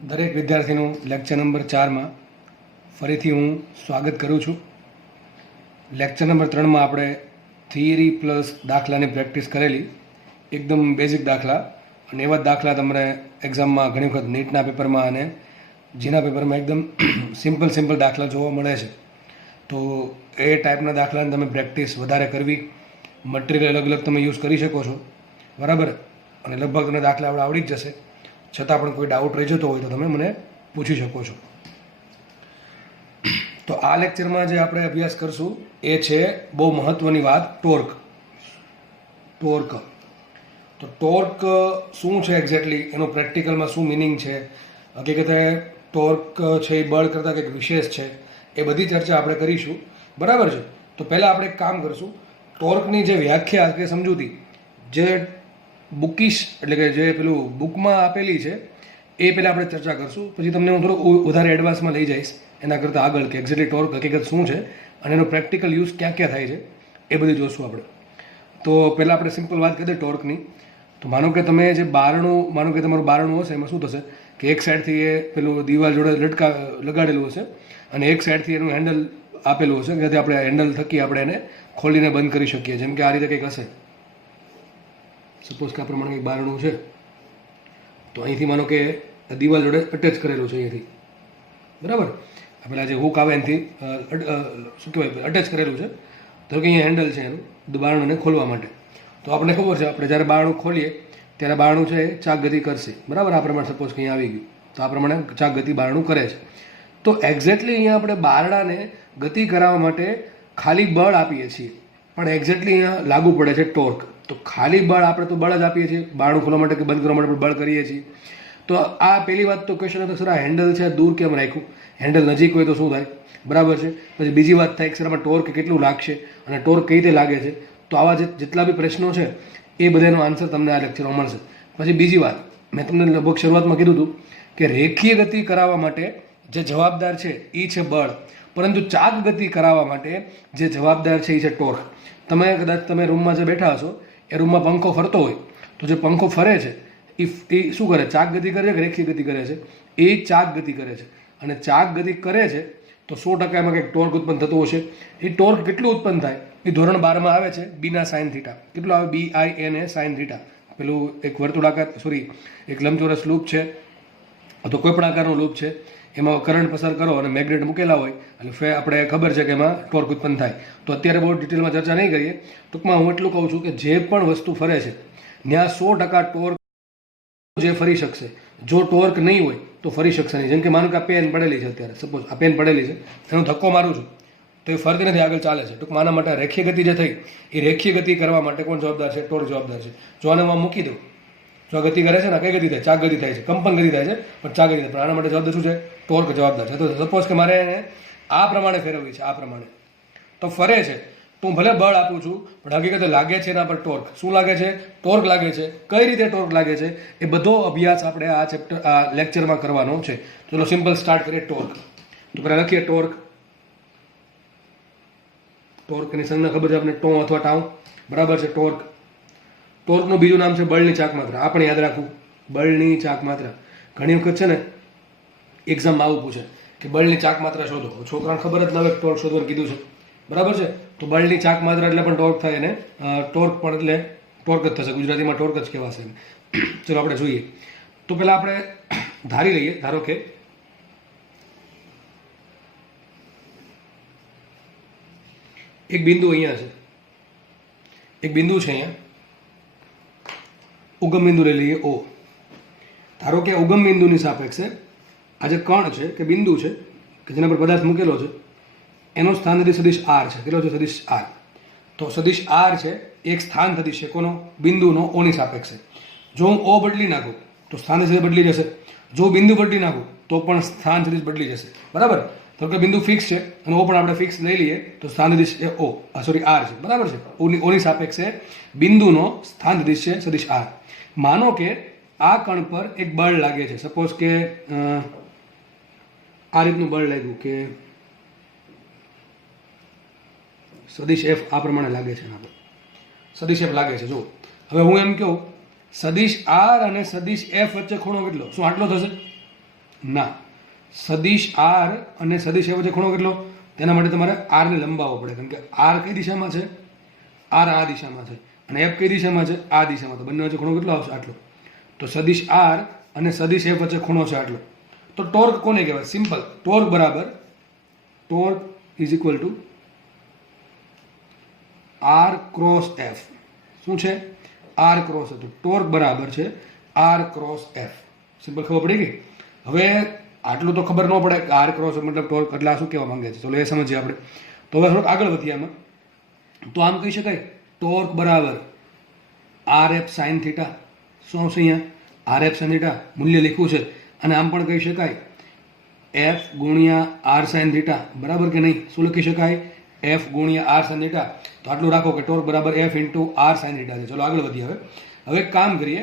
દરેક વિદ્યાર્થીનું lecture number 4માં ફરીથી હું સ્વાગત કરું છું. લેક્ચર નંબર 3માં આપણે થિયરી પ્લસ દાખલાની પ્રેક્ટિસ કરેલી, એકદમ બેઝિક દાખલા, અને એવા જ દાખલા તમને એક્ઝામમાં ઘણી વખત નીટના પેપરમાં અને જીના પેપરમાં એકદમ સિમ્પલ દાખલા જોવા મળે છે. તો એ ટાઈપના દાખલાની તમે પ્રેક્ટિસ વધારે કરવી, મટીરિયલ અલગ તમે યુઝ કરી શકો છો, બરાબર. અને લગભગ તમને દાખલા આવડી જ જશે. છતાં પણ કોઈ ડાઉટ રહી જતો હોય તો તમે મને પૂછી શકો છો. તો આ લેક્ચરમાં જે આપણે અભ્યાસ કરશું એ છે બહુ મહત્ત્વની વાત, ટોર્ક. તો ટોર્ક શું છે એક્ઝેક્ટલી, એનો પ્રેક્ટિકલમાં શું મિનિંગ છે, હકીકતે ટોર્ક છે એ બળ કરતાં કંઈક વિશેષ છે, એ બધી ચર્ચા આપણે કરીશું, બરાબર છે. તો પહેલાં આપણે એક કામ કરશું, ટોર્કની જે વ્યાખ્યા કે સમજૂતી જે બુકિશ એટલે કે જે પેલું બુકમાં આપેલી છે એ પહેલાં આપણે ચર્ચા કરશું. પછી તમને હું થોડું વધારે એડવાન્સમાં લઈ જઈશ એના કરતાં આગળ, કે એક્ઝેક્ટલી ટોર્ક હકીકત શું છે અને એનો પ્રેક્ટિકલ યુઝ ક્યાં ક્યાં થાય છે એ બધું જોઈશું આપણે. તો પહેલાં આપણે સિમ્પલ વાત કરી દઈએ ટોર્કની. તો માનો કે તમે જે માનો કે તમારું બારણું હશે, એમાં શું થશે કે એક સાઈડથી એ પેલું દિવાલ જોડે લગાડેલું હશે અને એક સાઈડથી એનું હેન્ડલ આપેલું હશે, જેથી આપણે હેન્ડલ થકી આપણે એને ખોલીને બંધ કરી શકીએ. જેમ કે આ રીતે કંઈક હશે, સપોઝ કે આ પ્રમાણે કંઈક બારણું છે, તો અહીંથી માનો કે દિવાલ જોડે અટેચ કરેલું છે અહીંથી, બરાબર. પેલા જે હુક આવે એનાથી શું કહેવાય અટેચ કરેલું છે. તો કે અહીંયા હેન્ડલ છે એનું બારણુંને ખોલવા માટે. તો આપણને ખબર છે આપણે જ્યારે બારણું ખોલીએ ત્યારે બારણું છે એ ચાક ગતિ કરશે, બરાબર. આ પ્રમાણે સપોઝ કે અહીંયા આવી ગયું તો આ પ્રમાણે ચાક ગતિ બારણું કરે છે. તો એક્ઝેક્ટલી અહીંયા આપણે બારણાને ગતિ કરાવવા માટે ખાલી બળ આપીએ છીએ, પણ એક્ઝેક્ટલી અહીંયા લાગુ પડે છે ટોર્ક. તો ખાલી બળ આપણે તો બળ જ આપીએ છીએ, બારણું ખોલવા માટે કે બંધ કરવા માટે બળ કરીએ છીએ. તો આ પહેલી વાત તો ક્વેશ્ચન હતો, સર આ હેન્ડલ છે દૂર કેમ રાખ્યું, હેન્ડલ નજીક હોય તો શું થાય, બરાબર છે. પછી બીજી વાત થાય કે સર આમાં ટોર્ક કેટલું લાગશે અને ટોર્ક કઈ રીતે લાગે છે. તો આવા જેટલા બી પ્રશ્નો છે એ બધાનો આન્સર તમને આ લેક્ચરમાં મળશે. પછી બીજી વાત, મેં તમને લગભગ શરૂઆતમાં કીધું હતું કે રેખીય ગતિ કરાવવા માટે જે જવાબદાર છે એ છે બળ, પરંતુ ચાક ગતિ કરાવવા માટે જે જવાબદાર છે એ છે ટોર્ક. તમે રૂમમાં જે બેઠા હશો એ રૂમમાં પંખો ફરતો હોય, તો જે પંખો ફરે છે એ શું કરે, ચાક ગતિ કરે છે કે રેખીય ગતિ કરે છે? એ ચાક ગતિ કરે છે. અને ચાક ગતિ કરે છે તો 100% એમાં કંઈક ટોર્ક ઉત્પન્ન થતું હશે. એ ટોર્ક કેટલું ઉત્પન્ન થાય એ ધોરણ 12માં આવે છે, બીના સાઇન થીટા. કેટલું આવે? BINA sine theta. પેલું એક વર્તુળાકાર એક લંબચોરસ લૂપ છે તો કોઈ પણ આકારનું લૂપ છે, એમાં કરંટ પસાર કરો અને મેગ્નેટ મૂકેલા હોય એટલે આપણે ખબર છે કે એમાં ટોર્ક ઉત્પન્ન થાય. તો અત્યારે બહુ ડિટેલમાં ચર્ચા નહીં કરીએ. ટૂંકમાં હું એટલું કહું છું કે જે પણ વસ્તુ ફરે છે ત્યાં 100% ટોર્ક જે ફરી શકશે. જો ટોર્ક નહીં હોય તો ફરી શકશે નહીં. જેમ કે માનો કે આ પેન પડેલી છે, અત્યારે સપોઝ આ પેન પડેલી છે, એનો ધક્કો મારું છું તો એ ફરતી નથી, આગળ ચાલે છે. ટૂંકમાં આના માટે રેખીય ગતિ જે થઈ એ રેખીય ગતિ કરવા માટે કોણ જવાબદાર છે? ટોર્ક જવાબદાર છે. જો આને હું મૂકી દઉં, જો ગતિ કરે છે ને, કઈ ગતિ થાય? ચાક ગતિ થાય છે, કંપન ગતિ થાય છે, પણ ચાક ગતિ થાય. પણ આના માટે જવાબદાર શું છે? ટોર્ક જવાબદાર છે. તો સપોઝ કે મારે એને આ પ્રમાણે ફેરવવી છે, આ પ્રમાણે તો ફરે છે, તો હું ભલે બળ આપું છું પણ હકીકતે લાગે છે એના પર ટોર્ક. શું લાગે છે? ટોર્ક લાગે છે. કઈ રીતે ટોર્ક લાગે છે એ બધો અભ્યાસ આપણે આ લેક્ચરમાં કરવાનો છે. ચલો સિમ્પલ સ્ટાર્ટ કરીએ. ટોર્ક તો પહેલાં લખીએ ટોર્કની સંજ્ઞા ખબર છે આપણે, ટો અથવા ટાઉ, બરાબર છે. ટોર્કનું બીજું નામ છે બળની ચાક માત્રા. આ પણ યાદ રાખવું, બળની ચાક માત્રા. ઘણી વખત છે ને એક્ઝામમાં આવું પૂછે કે બળની ચાક માત્રા શોધો. છોકરાને ખબર જ ન હોય ટોર્ક શોધવાનું કીધું છે, બરાબર છે. તો બળની ચાક માત્રા એટલે પણ ટોર્ક થાય, અને ટોર્ક પણ એટલે ટોર્ક જ થશે, ગુજરાતીમાં ટોર્ક જ કહેવાશે. ચલો આપણે જોઈએ. તો પહેલાં આપણે ધારી લઈએ, ધારો કે એક બિંદુ અહીંયા છે, એક બિંદુ છે અહીંયા, ઉગમ બિંદુ લઈ લઈએ O. ધારો કે ઉગમ બિંદુની સાપેક્ષે આ જે કણ છે કે બિંદુ છે કે જેના પર પદાર્થ મૂકેલો છે એનો સ્થાન સદિશ R છે. કેટલો છે? સદિશ R. તો સદિશ R છે એક સ્થાન સદિશ છે કોનો? બિંદુનો ઓની સાપેક્ષે. જો હું O બદલી નાખું તો સ્થાન સદિશ બદલી જશે. જો બિંદુ બદલી નાખું તો પણ સ્થાન સદિશ બદલી જશે, બરાબર. તો કે બિંદુ ફિક્સ છે અને O પણ આપણે ફિક્સ લઈ લઈએ તો સ્થાન સદિશ એ R છે, બરાબર છે. ઓની સાપેક્ષે બિંદુનો સ્થાન સદિશ છે સદિશ R. માનો કે આ કણ પર એક બળ લાગે છે. સપોઝ કે આ રીતનું બળ લાગ્યું કે સદિશ F આ પ્રમાણે લાગે છે. સદિશ F લાગે છે. જો હવે હું એમ કહું સદિશ R અને સદિશ F વચ્ચે ખૂણો કેટલો? શું આટલો થશે? ના, સદિશ આર અને સદિશ એ વચ્ચે ખૂણો કેટલો? તેના માટે તમારે આર ને લંબાવવો પડે, કારણ કે આર કઈ દિશામાં છે? આર આ દિશામાં છે, અને એફ કઈ દિશામાં છે? આ દિશામાં. તો બંને વચ્ચે ખૂણો કેટલો આવશે? આટલો. તો સદિશ આર અને સદિશ એફ વચ્ચે ખૂણો છે આટલો. તો ટોર્ક કોને કહેવાય? સિમ્પલ. ટોર્ક બરાબર torque is equal to r cross F. શું છે? R cross F. તો ટોર્ક બરાબર છે આર ક્રોસ એફ. સિમ્પલ. ખબર પડી ગઈ? હવે આટલું તો ખબર ન પડે કે આર ક્રોસ મતલબ ટોર્ક એટલે આ શું કહેવા માંગે છે. ચલો એ સમજીએ આપણે. તો હવે થોડુંક આગળ વધીએ આમાં. તો આમ કહી શકાય ટોર્ક બરાબર આર એફ સાઇન થીટા. શું આવશે અહીંયા? આર એફ સાઇન થીટા મૂલ્ય લખ્યું છે. અને આમ પણ કહી શકાય એફ ગુણ્યા આર સાઇન થીટા. બરાબર કે નહીં? શું લખી શકાય? એફ ગુણ્યા આર સાઇન થીટા. તો આટલું રાખો કે ટોર્ક બરાબર F into r sine theta છે. ચલો આગળ વધીએ. હવે એક કામ કરીએ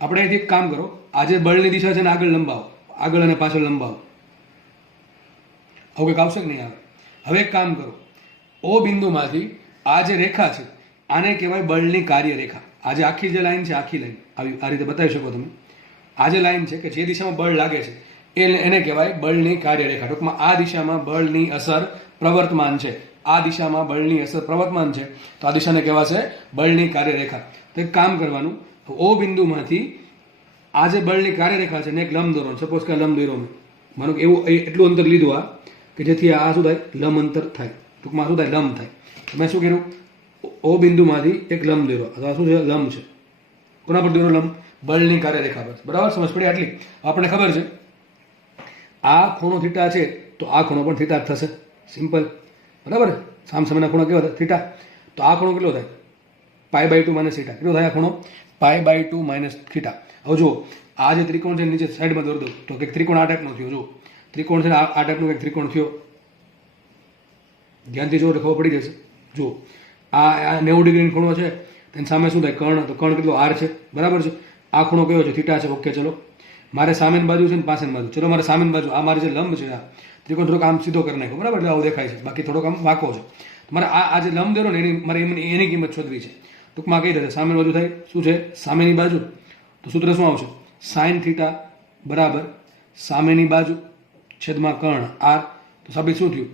આપણે. અહીંથી એક કામ કરો. આ જે બળની દિશા છે ને આગળ લંબાવો, આગળ અને પાછળ લંબાવો. આવું કંઈક આવશે કે નહીં આવે? હવે એક કામ કરો. ઓ બિંદુમાંથી આ જે રેખા છે આને કહેવાય બળની કાર્ય રેખા. આ જે આખી જે લાઈન છે, આખી લાઈન આવી આ રીતે બતાવી શકો તમે. આ જે લાઈન છે કે જે દિશામાં બળ લાગે છે એને કહેવાય બળની કાર્ય રેખા. ટૂંકમાં આ દિશામાં બળની અસર પ્રવર્તમાન છે, આ દિશામાં બળની અસર પ્રવર્તમાન છે, તો આ દિશાને કહેવાશે બળની કાર્ય રેખા. તો એક કામ કરવાનું. ઓ બિંદુમાંથી આ જે બળની કાર્ય રેખા છે ને એક લંબ દોરો. સપોઝ કે લંબ દોરો માનો કે એવું એટલું અંતર લીધું આ કે જેથી આ શું થાય? લંબ અંતર થાય. ટૂંકમાં શું થાય? લંબ થાય. મેં શું કર્યું? ઓ બિંદુમાંથી એક લંબ દોરો. અથવા શું છે? લંબ છે. કોના પર દોરો? લંબ. બળની કાર્ય રેખા પર. બરાબર? સમજ પડી આટલી? આપણને ખબર છે આ ખૂણો થીટા છે તો આ ખૂણો પણ થીટા જ થશે. સિમ્પલ. બરાબર? સામસામેના ખૂણા કેવા થાય? થીટા. તો આ ખૂણો કેટલો થાય? π/2 માઇનસ થીટા. કેટલો થાય આ ખૂણો? π/2 માઇનસ થીટા. હવે જુઓ આ જે ત્રિકોણ છે નીચે સાઈડમાં દોરી દો તો કંઈક ત્રિકોણ આ ટાઈપનો થયો. જુઓ ત્રિકોણ છે ને આ ટાઈપનો કંઈક ત્રિકોણ થયો. ધ્યાનથી જુઓ તો ખબર પડી જશે. જુઓ આ 90 ડિગ્રીનો ખૂણો છે, તેની સામે શું થાય? કર્ણ. તો કર્ણ કેટલો? આર છે. બરાબર છે? આ ખૂણો કયો છે? થીટા છે. ઓકે. ચલો મારે સામેની બાજુ છે ને પાછળની બાજુ. ચલો મારે સામેની બાજુ આ મારે જે લંબ છે આ ત્રિકોણ થોડોક આમ સીધો કરી નાખ્યો. બરાબર? એટલે આવું દેખાય છે. બાકી થોડોક આમ વાંકો છે. મારે આ જે લંબ દોરો ને મારે એની કિંમત શોધવી છે. ટૂંકમાં કઈ થશે? સામેની બાજુ થાય. શું છે? સામેની બાજુ. તો સૂત્ર શું આવશે? સાઇન થીટા બરાબર સામેની બાજુ છેદમાં કર્ણ આર. તો સાબિત શું થયું?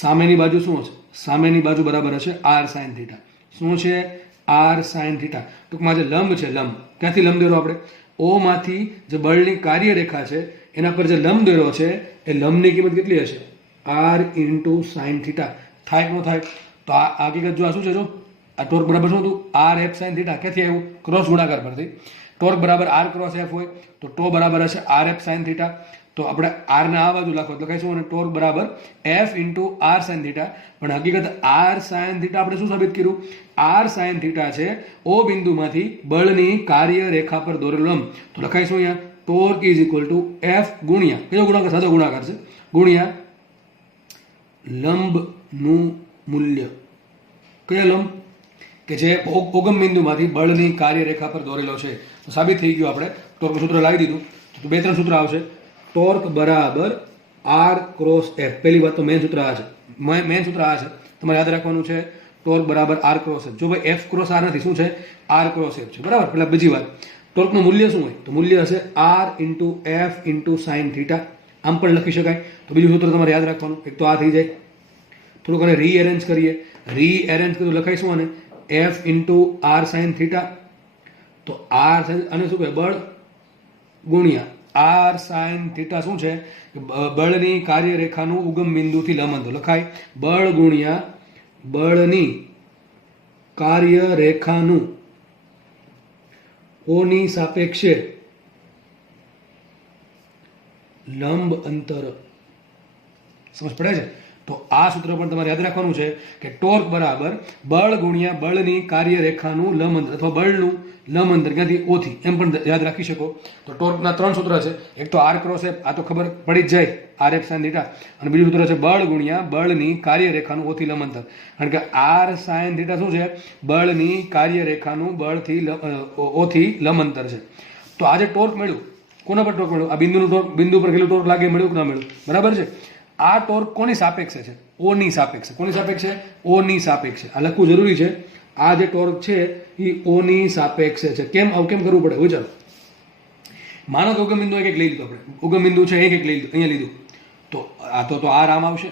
સામેની બાજુ શું હશે? સામેની બાજુ બરાબર હશે આર સાઇન થીટા. શું છે? R sine theta. ટૂંકમાં જે લંબ છે, લંબ ક્યાંથી લંબ દોરો આપણે? ઓ માંથી જે બળની કાર્ય રેખા છે એના પર જે લંબ દોર્યો છે એ લંબની કિંમત કેટલી હશે? R into sine theta. થાય કે ન થાય? તો આ હકીકત જો આ શું છે? જો આ ટોર્ક બરાબર શું હતું? R F sine theta. ક્યાંથી આવ્યું? ક્રોસ ગુણાકાર પરથી. ટોર્ક બરાબર આર ક્રોસ એફ હોય તો ટો બરાબર હશે આર એફ સાઇન થીટા. તો આપણે આરને આ બાજુ લખો એટલે કહીશું અને ટોર્ક બરાબર F into r sine theta. પણ હકીકત આર સાઇન થીટા આપણે શું સાબિત કર્યું? આર સાઇન થીટા છે ઓ બિંદુમાંથી બળની કાર્ય રેખા પર દોરેલું લંબ. તો લખાઈશું અહીંયા torque is equal to f ગુણ્યા કયો ગુણાકાર? સાદો ગુણાકાર છે. ગુણ્યા લંબનું મૂલ્ય. કયો લંબ? કે જે ઓગમ બિંદુમાંથી બળની કાર્ય રેખા પર દોરેલો છે. તો સાબિત થઈ ગયું. આપણે ટોર્કનું સૂત્ર લાવી દીધું. તો 2-3 સૂત્ર આવશે. ટોર્ક બરાબર આર ક્રોસ એફ. પહેલી વાત તો મેન સૂત્ર આ છે. મેન સૂત્ર આ છે. તમારે યાદ રાખવાનું છે ટોર્ક બરાબર આર ક્રોસ એફ. જો ભાઈ એફ ક્રોસ આર નથી, શું છે? આર ક્રોસ એફ છે. બરાબર? પેલા બીજી વાત ટોર્કનું મૂલ્ય શું હોય? તો મૂલ્ય હશે r into F into sine theta. આમ પણ લખી શકાય. તો બીજું સૂત્ર તમારે યાદ રાખવાનું. એક તો આ થઈ જાય. થોડુંક આને રીએરેન્જ કરીએ. રીએરેન્જ કર્યું લખાઈશું અને F into r sine theta. તો આર સાઇન અને શું કહે? બળ ગુણ્યા આર સાઇન થીટા. શું છે? બળની કાર્ય રેખાનું ઉગમ બિંદુથી લંબ અંતર લખાય. બળ ગુણ્યા બળની કાર્ય રેખાનું ઓની સાપેક્ષે લંબ અંતર. સમજ પડે છે? તો આ સૂત્ર પણ તમારે યાદ રાખવાનું છે કે ટોર્ક બરાબર બળ ગુણ્યા બળની કાર્ય રેખાનું લંબ અંતર અથવા બળનું લંબ અંતર ક્યાંથી? ઓથી. એમ પણ યાદ રાખી શકો. તો ટોર્કના 3 સૂત્ર છે. એક તો આર ક્રોસ એફ, આ તો ખબર પડી જ જાય, આર એફ સાઇન થીટા. અને બીજું સૂત્ર છે બળ ગુણ્યા બળની કાર્ય રેખાનું ઓથી લંબ અંતર. કારણ કે આર સાઇન થીટા શું છે? બળની કાર્ય રેખાનું બળથી ઓથી લંબ અંતર છે. તો આજે ટોર્ક મળ્યું. કોના પર ટોર્ક મળ્યું? આ બિંદુનું ટોર્ક, બિંદુ પર કેટલું ટોર્ક લાગે? મળ્યું કે ના મળ્યું? બરાબર છે? આ ટોર્ક કોની સાપેક્ષે છે? ઓ ની સાપેક્ષે. કોની સાપેક્ષે? ઓ ની સાપેક્ષે. આ લખવું જરૂરી છે. આ જે ટોર્ક છે એ ઓ ની સાપેક્ષે છે. કેમ? આવું કેમ કરવું પડે? વિચારો. માનો કે ઉગમ બિંદુ એક લઈ લીધું આપણે, ઉગમ બિંદુ છે એક લઈ લીધું, અહીંયા લીધું, તો આ તો આર આમ આવશે,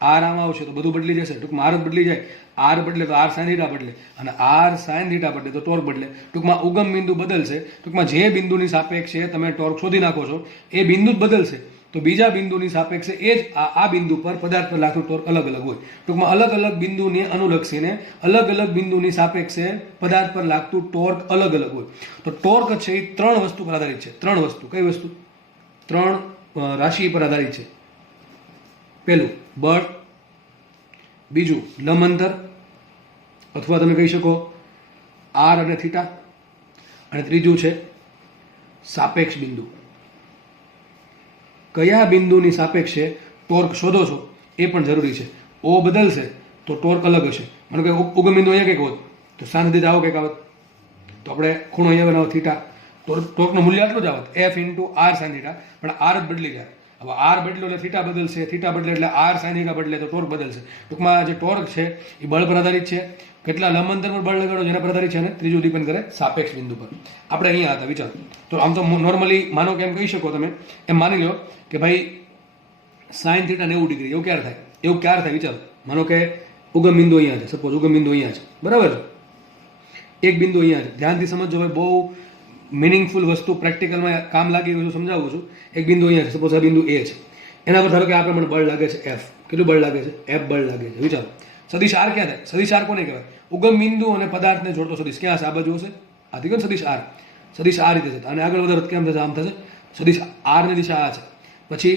આર આમ આવશે તો બધું બદલી જશે. ટૂંકમાં આર જ બદલી જાય, આર બદલે તો આર સાઇન થીટા બદલે, અને આર સાઇન થીટા બદલે તો ટોર્ક બદલે. ટૂંકમાં ઉગમ બિંદુ બદલશે, ટૂંકમાં જે બિંદુની સાપેક્ષે તમે ટોર્ક શોધી નાખો છો એ બિંદુ જ બદલશે, તો બીજા બિંદુની સાપેક્ષે એ જ આ બિંદુ પર પદાર્થ પર લાગતું ટોર્ક અલગ અલગ હોય. ટૂંકમાં અલગ અલગ બિંદુને અનુલક્ષીને અલગ અલગ બિંદુની સાપેક્ષે પદાર્થ પર લાગતું ટોર્ક અલગ અલગ હોય. તો ટોર્ક છે એ 3 વસ્તુ પર આધારિત છે. 3 વસ્તુ, કઈ વસ્તુ? 3 રાશિ પર આધારિત છે. પહેલું બળ, બીજું લંબ અંતર અથવા તમે કહી શકો આર અને થીટા, અને ત્રીજું છે સાપેક્ષ બિંદુ. કયા બિંદુની સાપેક્ષે ટોર્ક શોધો છો એ પણ જરૂરી છે. ઓ બદલશે તો ટોર્ક અલગ હશે. માનો કે ઉગમ બિંદુ અહીંયા કંઈક હોત તો સાંજે આવો કંઈક આવત, તો આપણે ખૂણો અહીંયા બનાવો થીટા, ટોર્કનું મૂલ્ય આટલું જ આવત, F into r sine theta, પણ આર જ બદલી જાય. હવે આર બદલો એટલે થીટા બદલશે, થીટા બદલે એટલે આર સાઇન થીટા બદલે તો ટોર્ક બદલશે. ટૂંકમાં જે ટોર્ક છે એ બળ પર આધારિત છે, કેટલા લંબ અંતર પર બળ લગાડો જેના પર આધારિત છે, અને ત્રીજું ડિપેન્ડ કરે સાપેક્ષ બિંદુ પર. આપણે અહીંયા હતા, વિચારો. તો આમ તો નોર્મલી માનો કે એમ કહી શકો તમે, એમ માની લો કે ભાઈ સાઇન થીટા 90 ડિગ્રી, એવું ક્યારે થાય? એવું ક્યારે થાય વિચારો. માનો કે ઉગમ બિંદુ અહીંયા છે, સપોઝ ઉગમ બિંદુ અહીંયા છે, બરાબર છે, એક બિંદુ અહીંયા છે. ધ્યાનથી સમજો ભાઈ, બહુ મિનિંગફુલ વસ્તુ, પ્રેક્ટિકલમાં કામ લાગી એવું સમજાવું છું. એક બિંદુ અહીંયા છે, સપોઝ આ બિંદુ એ છે, એના પર ધારો કે આ પ્રમાણે બળ લાગે છે એફ. કેટલું બળ લાગે છે? એફ બળ લાગે છે. વિચારો સદિશ આર ક્યાં થાય? સદિશ આર કોને કહેવાય? ઉગમ બિંદુ અને પદાર્થને જોડતો સદિશ. ક્યાં છે? આ બાજુ હશે, આથી કોણ સદિશ આર. સદિશ આ રીતે છે, અને આગળ વધારો કેમ થશે? આમ થશે. સદિશ આર ની દિશા આ છે. પછી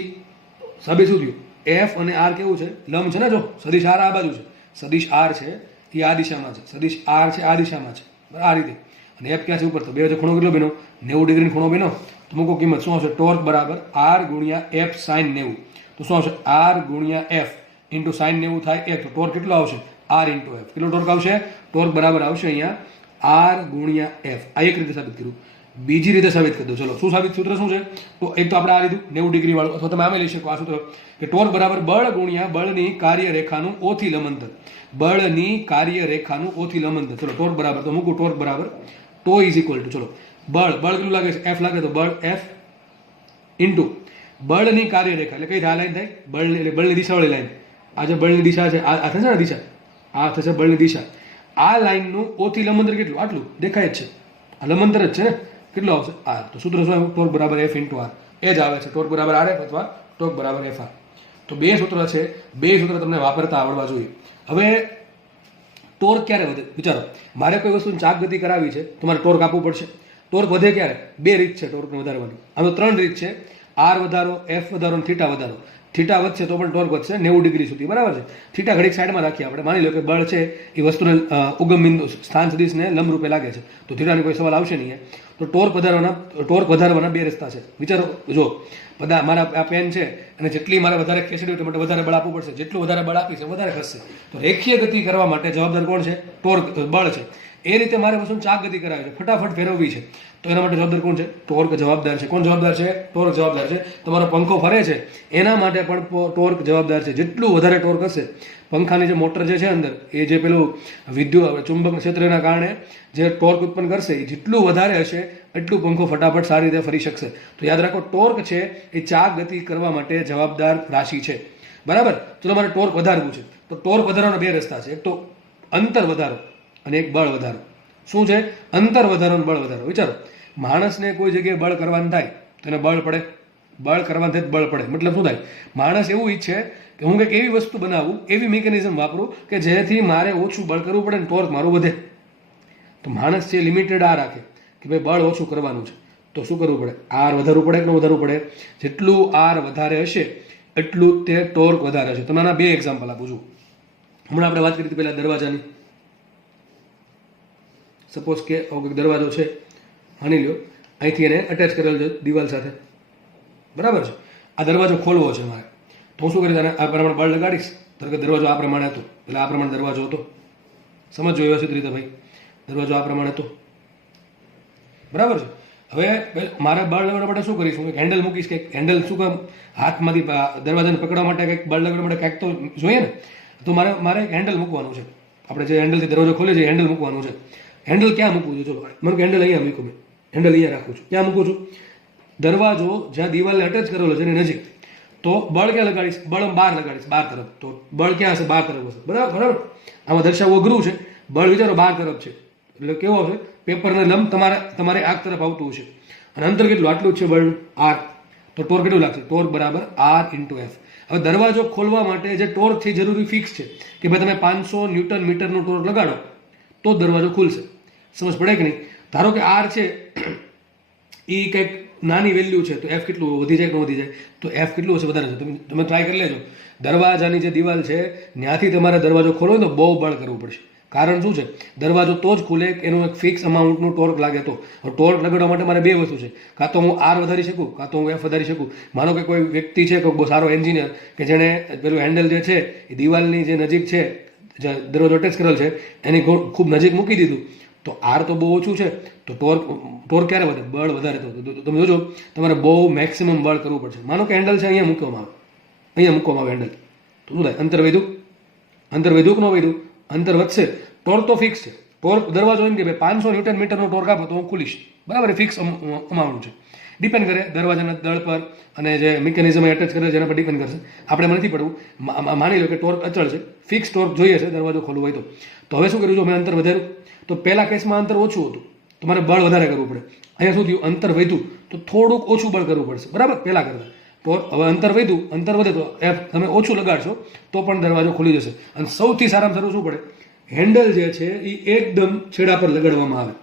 સાબિત શું થયું? એફ અને આર કેવું છે? લંબ છે ને. જો સદિશ આર આ બાજુ છે, સદિશ આર છે એ આ દિશામાં છે, સદિશ આર છે આ દિશામાં છે, બરાબર, આ રીતે. અને એફ ક્યાં છે? ઉપર. તો બે વચ્ચે ખૂણો કેટલો બન્યો? 90 ડિગ્રી ખૂણો બન્યો. તો મૂકો કિંમત શું આવશે? ટોર્ક બરાબર આર ગુણ્યા એફ સાઇન 90. તો શું આવશે? આર ગુણ્યા એફ ઇન્ટુ સાઇન 90 થાય 1. તો ટોર્ક કેટલો આવશે? R into F. કેટલો ટોર્ક આવશે? ટોર્ક બરાબર આવશે અહીંયા આર ગુણ્યા એફ. આ એક રીતે સાબિત કર્યું. બીજી રીતે સાબિત કરી દો. ચલો, શું સાબિત? સૂત્ર શું છે? તો એક તો આપણે આ લીધું 90 ડિગ્રી વાળું, અથવા તમે આમે લઈ શકો આ સૂત્ર કે ટોર્ક બરાબર બળ ગુણ્યા બળની કાર્યરેખાનું ઓથી લંબંતર. બળની કાર્યરેખાનું ઓથી લંબંતર. ચલો, ટોર્ક બરાબર, તો મૂકું ટોર્ક બરાબર ટો ઇઝ ઇક્વલ ટુ, ચલો, બળ કેટલું લાગે છે? એફ લાગે, તો બળ એફ ઇન્ટુ બળની કાર્યરેખા, એટલે કઈ આ લાઈન થાય? બળ એટલે બળની દિશાવાળી લાઈન. આ જે બળની દિશા છે આ થશે ને દિશા, આ થશે બળની દિશા. આ લાઈનનું ઓથી લંબંતર કેટલું? આટલું દેખાય જ છે, આ લંબંતર જ છે ને. કેટલું આવશે? આર. તો સૂત્ર શું આવ્યું? ટોર્ક બરાબર એફ ઇન્ટુ આર. એ જ આવે છે, ટોર્ક બરાબર આર એફ અથવા ટોર્ક બરાબર એફ આર. તો બે સૂત્ર છે, બે સૂત્ર તમને વાપરતા આવડવા જોઈએ. હવે ટોર્ક ક્યારે વધે? વિચારો, મારે કોઈ વસ્તુની ચાક ગતિ કરાવી છે તો મારે ટોર્ક આપવું પડશે. ટોર્ક વધે ક્યારે? બે રીત છે ટોર્કને વધારવાની. આમ તો 3 રીત છે: આર વધારો, એફ વધારો અને થીટા વધારો. થીટા વધશે તો પણ ટોર્ક વધશે 90 ડિગ્રી સુધી, બરાબર છે. થીટા ઘડીક સાઈડમાં રાખીએ આપણે. માની લો કે બળ છે એ વસ્તુને ઉગમ બિંદુ સ્થાન સદિશને લંબ રૂપે લાગે છે, તો થીટાની કોઈ સવાલ આવશે નહીં. તો ટોર્ક વધારવાના બે રસ્તા છે. વિચારો, જો મારા આ પેન છે અને જેટલી મારે વધારે ખેંચડી હોય માટે વધારે બળ આપવું પડશે. જેટલું વધારે બળ આપીશ વધારે ખસશે. તો રેખીય ગતિ કરવા માટે જવાબદાર કોણ છે? ટોર્ક, બળ છે. એ રીતે મારે વસ્તુને ચાક ગતિ કરાવી છે, ફટાફટ ફેરવવી છે, તો એના માટે જવાબદાર કોણ છે? ટોર્ક જવાબદાર છે. કોણ જવાબદાર છે? ટોર્ક જવાબદાર છે. તમારો પંખો ફરે છે એના માટે પણ ટોર્ક જવાબદાર છે. જેટલું વધારે ટોર્ક હશે, પંખાની જે મોટર જે છે અંદર, એ જે પેલું ચુંબક ક્ષેત્રના કારણે જે ટોર્ક ઉત્પન્ન કરશે, એ જેટલું વધારે હશે એટલું પંખો ફટાફટ સારી રીતે ફરી શકશે. તો યાદ રાખો, ટોર્ક છે એ ચાક ગતિ કરવા માટે જવાબદાર રાશિ છે, બરાબર. ચલો, મારે ટોર્ક વધારવું છે, તો ટોર્ક વધારવાના બે રસ્તા છે. એક તો અંતર વધારો અને એક બળ વધારો. શું છે? અંતર વધારો અને બળ વધારો. વિચારો, માણસને કોઈ જગ્યાએ બળ કરવાનું થાય તો એને બળ પડે, બળ કરવાનું થાય બળ પડે. મતલબ શું થાય? માણસ એવું ઈચ્છે કે હું કંઈક એવી વસ્તુ બનાવું, એવી મિકેનિઝમ વાપરું કે જેથી મારે ઓછું બળ કરવું પડે ને ટોર્ક મારું વધે. તો માણસ છે લિમિટેડ આ રાખે કે ભાઈ બળ ઓછું કરવાનું છે, તો શું કરવું પડે? આર વધારવું પડે કે ન વધારવું પડે? જેટલું આર વધારે હશે એટલું તે ટોર્ક વધારે હશે. તમે આના બે એક્ઝામ્પલ આપું છું. હમણાં આપણે વાત કરી હતી પહેલાં દરવાજાની. સપોઝ કે દરવાજો છે, માની લો અહીંથી એને અટેચ કરેલો છે દિવાલ સાથે, બરાબર છે. આ દરવાજો ખોલવો છે મારે, તો હું શું કરીશ? આ પ્રમાણે બળ લગાડીશ. ધારો કે દરવાજો આ પ્રમાણે હતો, એટલે આ પ્રમાણે દરવાજો હતો. સમજો વ્યવસ્થિત રીતે ભાઈ, દરવાજો આ પ્રમાણે હતો, બરાબર છે. હવે મારે બળ લગાડવા માટે શું કરીશ? હું એક હેન્ડલ મૂકીશ. કે હેન્ડલ શું કામ? હાથમાંથી દરવાજાને પકડવા માટે કંઈક બળ લગાડવા માટે કંઈક તો જોઈએ ને. તો મારે એક હેન્ડલ મૂકવાનું છે. આપણે જે હેન્ડલથી દરવાજો ખોલે છે હેન્ડલ મૂકવાનું છે. હેન્ડલ ક્યાં મૂકવું છે? ચલો, મને હેન્ડલ અહીંયા મૂકું, મેં હેન્ડલ અહીંયા રાખું છું. ક્યાં મૂકું છું? દરવાજો જ્યાં દિવાલને અટેચ કરેલો છે એની નજીક, તો બળ ક્યાં લગાડીશ? બળ બહાર લગાડીશ, બહાર તરફ. તો બળ ક્યાં હશે? બહાર તરફ હશે. બરાબર. આમાં દર્શાવવું અઘરું છે. બળ વિચારો બહાર તરફ છે એટલે કેવો હશે? પેપરને લંબ તમારે આગ તરફ આવતું હશે. અને અંતર કેટલું? આટલું જ છે બળનું, આર. તો ટોર્ક કેટલું લાગશે? ટોર્ક બરાબર આર ઇન્ટુ એફ. હવે દરવાજો ખોલવા માટે જે ટોર્ક છે જરૂરી ફિક્સ છે કે ભાઈ તમે 500 ન્યૂટન મીટરનો ટોર્ક લગાડો તો દરવાજો ખુલશે. સમજ પડે કે નહીં? ધારો કે આર છે એ કંઈક નાની વેલ્યુ છે તો એફ કેટલું વધી જાય કે ન વધી જાય? તો એફ કેટલું હશે? વધારે છે. તમે ટ્રાય કરી લેજો. દરવાજાની જે દિવાલ છે ત્યાંથી તમારે દરવાજો ખોલવો તો બહુ બળ કરવું પડશે. કારણ શું છે? દરવાજો તો જ ખુલે એનું એક ફિક્સ અમાઉન્ટનું ટોર્ક લાગે તો. ટોર્ક લગાડવા માટે મારે બે વસ્તુ છે, કાં તો હું આર વધારી શકું, કાં તો હું એફ વધારી શકું. માનો કે કોઈ વ્યક્તિ છે, કોઈ બહુ સારો એન્જિનિયર કે જેણે પેલું હેન્ડલ જે છે એ દિવાલની જે નજીક છે, જે દરવાજો અટેચ કરેલ છે એની ખૂબ નજીક મૂકી દીધું તો આર તો બહુ ઓછું છે, તો ટોર્ક ક્યારે વધે? બળ વધારે તો તમે જોજો તમારે બહુ મેક્સિમમ બળ કરવું પડશે. માનો કે હેન્ડલ છે અહીંયા મૂકવામાં આવે હેન્ડલ, તો શું થાય? અંતર વધ્યું કે ન વધ્યું? અંતર વધશે. ટોર્ક તો ફિક્સ છે. ટોર્ક દરવાજો એમ કે ભાઈ 500 ન્યૂટન મીટરનો ટોર્ક આપો તો હું ખુલીશ. બરાબર, ફિક્સ અમાઉન્ટ છે. ડિપેન્ડ કરે દરવાજાના દળ પર અને જે મિકેનિઝમ એટેચ કરે છે એના પર ડિપેન્ડ કરશે. આપણે નથી પડવું. માની લો કે ટોર્ક અચળ છે, ફિક્સ ટોર્ક જોઈએ છે દરવાજો ખોલવો હોય તો હવે શું કર્યું? જો મેં અંતર વધાર્યું તો પહેલા કેસમાં અંતર ઓછું હતું તો મારે બળ વધારે કરવું પડે. અહીંયા શું થયું? અંતર વધ્યું તો થોડુંક ઓછું બળ કરવું પડશે. બરાબર, પહેલા કરતા. તો હવે અંતર વધે તો એફ તમે ઓછું લગાડશો તો પણ દરવાજો ખુલી જશે. અને સૌથી સારામાં સારું શું પડે? હેન્ડલ જે છે એ એકદમ છેડા પર લગાડવામાં આવે.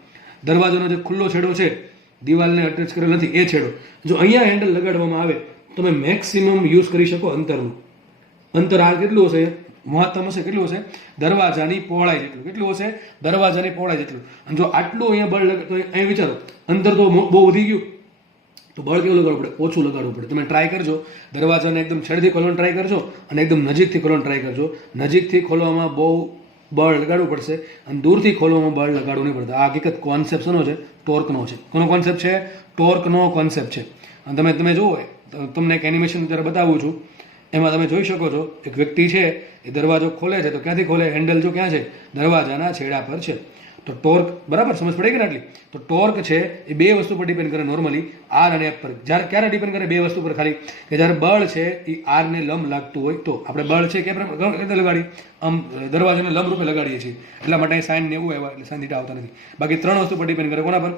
દરવાજાનો જે ખુલ્લો છેડો છે, દિવાલને અટેચ કરેલ નથી એ છેડો, જો અહીંયા હેન્ડલ લગાડવામાં આવે તો તમે મેક્સિમમ યુઝ કરી શકો અંતરનું. અંતર આ કેટલું હશે? મહત્તમ હશે. કેટલું હશે? દરવાજાની પહોળાઈ જેટલું. કેટલું હશે? દરવાજાની પહોળાઈ જેટલું. અને જો આટલું અહીંયા બળ તો અહીં વિચારો અંતર તો બહુ વધી ગયું, તો બળ કેવું લગાડવું પડે? ઓછું લગાડવું પડે. તમે ટ્રાય કરજો, દરવાજાને એકદમ છેડથી ખોલવાનું ટ્રાય કરજો અને એકદમ નજીકથી ખોલવાનું ટ્રાય કરજો. નજીકથી ખોલવામાં બહુ બળ લગાડવું પડશે અને દૂરથી ખોલવામાં બળ લગાડવું નહીં પડતું. આ હકીકત કોન્સેપ્ટ શેનો છે? ટોર્કનો છે. કોનો કોન્સેપ્ટ છે? ટોર્કનો કોન્સેપ્ટ છે. અને તમે જુઓ, તમને એક એનિમેશન અત્યારે બતાવું છું, એમાં તમે જોઈ શકો છો એક વ્યક્તિ છે એ દરવાજો ખોલે છે તો ક્યાંથી ખોલે? હેન્ડલ જો ક્યાં છે? દરવાજાના છેડા પર છે. તો ટોર્ક, બરાબર, સમજ પડે કે ના? આટલી તો ટોર્ક છે એ બે વસ્તુ પર ડિપેન્ડ કરે નોર્મલી, આર અને એફ પર. જ્યારે ક્યારે ડિપેન્ડ કરે? બે વસ્તુ પર ખાલી, કે જ્યારે બળ છે એ આરને લંબ લાગતું હોય તો. આપણે બળ છે કે રીતે લગાડી? આમ દરવાજાને લંબ રૂપે લગાડીએ છીએ, એટલા માટે સાઇન ને એવું આવ્યા, એટલે સાઇન થીટા આવતા નથી. બાકી ત્રણ વસ્તુ પર ડિપેન્ડ કરે. કોના પર?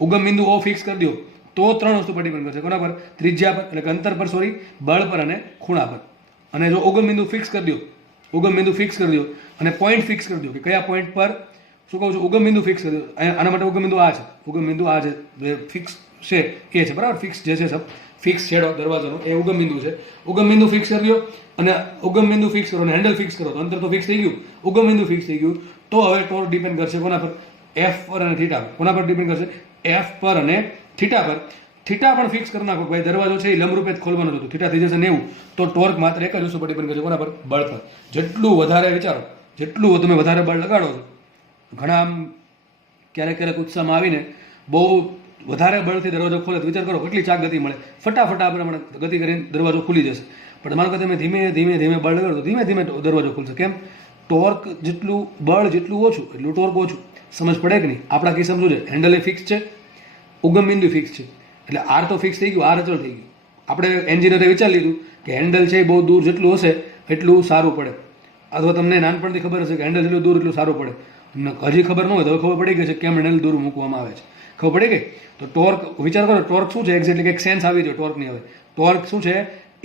ઉગમ બિંદુ ઓ ફિક્સ કરી દો તો ત્રણ વસ્તુ પર ડિપેન્ડ કરશે. કોના પર? ત્રિજ્યા પર, એટલે કે અંતર પર, સોરી, બળ પર અને ખૂણા પર. અને જો ઉગમ બિંદુ ફિક્સ કરી દો અને પોઈન્ટ ફિક્સ કરી દો કે કયા પોઈન્ટ પર, શું કહું છું? ઉગમ બિંદુ ફિક્સ કરી દો. આના માટે ઉગમ બિંદુ આ છે, જે ફિક્સ છે એ છે. બરાબર, ફિક્સ જે છે સબ ફિક્સ છેડો દરવાજાનો એ ઉગમ બિંદુ છે. ઉગમ બિંદુ ફિક્સ કરી દો અને ઉગમ બિંદુ ફિક્સ કરો અને હેન્ડલ ફિક્સ કરો તો અંતર તો ફિક્સ થઈ ગયું, ઉગમ બિંદુ ફિક્સ થઈ ગયું. તો હવે ટોર્ક ડિપેન્ડ કરશે કોના પર? એફ પર અને થીટા પર. કોના પર ડિપેન્ડ કરશે? એફ પર અને થીટા પર. થીટા પણ ફિક્સ કરી નાખો ભાઈ, દરવાજો છે એ લંબરૂપે જ ખોલવાનો હતો, થીટા થઈ જશે 90, તો ટોર્ક માત્ર એક જ વસ્તુ પર ડિપેન્ડ કરશે. કોના પર? બળ પર. જેટલું વધારે વિચારો, જેટલું તમે વધારે બળ લગાડો છો, ઘણા આમ ક્યારેક ઉત્સાહમાં આવીને બહુ વધારે બળથી દરવાજો ખોલે તો વિચાર કરો કેટલી ચાક ગતિ મળે. ફટાફટ આપણે ગતિ કરીને દરવાજો ખુલી જશે. પણ માનો કે તમે ધીમે ધીમે બળ લગાડો તો ધીમે ધીમે દરવાજો ખુલશે. કેમ? ટોર્ક જેટલું, બળ જેટલું ઓછું એટલું ટોર્ક ઓછું. સમજ પડે કે નહીં? આપણા કિસ્સામાં શું છે? હેન્ડલ એ ફિક્સ છે, ઉગમ બિંદુ ફિક્સ છે, એટલે આર તો ફિક્સ થઈ ગયું, આર અચળ થઈ ગયું. આપણે એન્જિનિયરે વિચારી લીધું કે હેન્ડલ છે એ બહુ દૂર જેટલું હશે એટલું સારું પડે, અથવા તમને નાનપણથી ખબર હશે કે હેન્ડલ જેટલું દૂર એટલું સારું પડે. હજી ખબર ન હોય તો ખબર પડી ગઈ છે કેમ હેન્ડલ દૂર મૂકવામાં આવે છે. ખબર પડી ગઈ? તો ટોર્ક, વિચાર કરો, ટોર્ક શું છે એક્ઝેક્ટલી? કંઈક સેન્સ આવી જાય ટોર્કની. હવે ટોર્ક શું છે?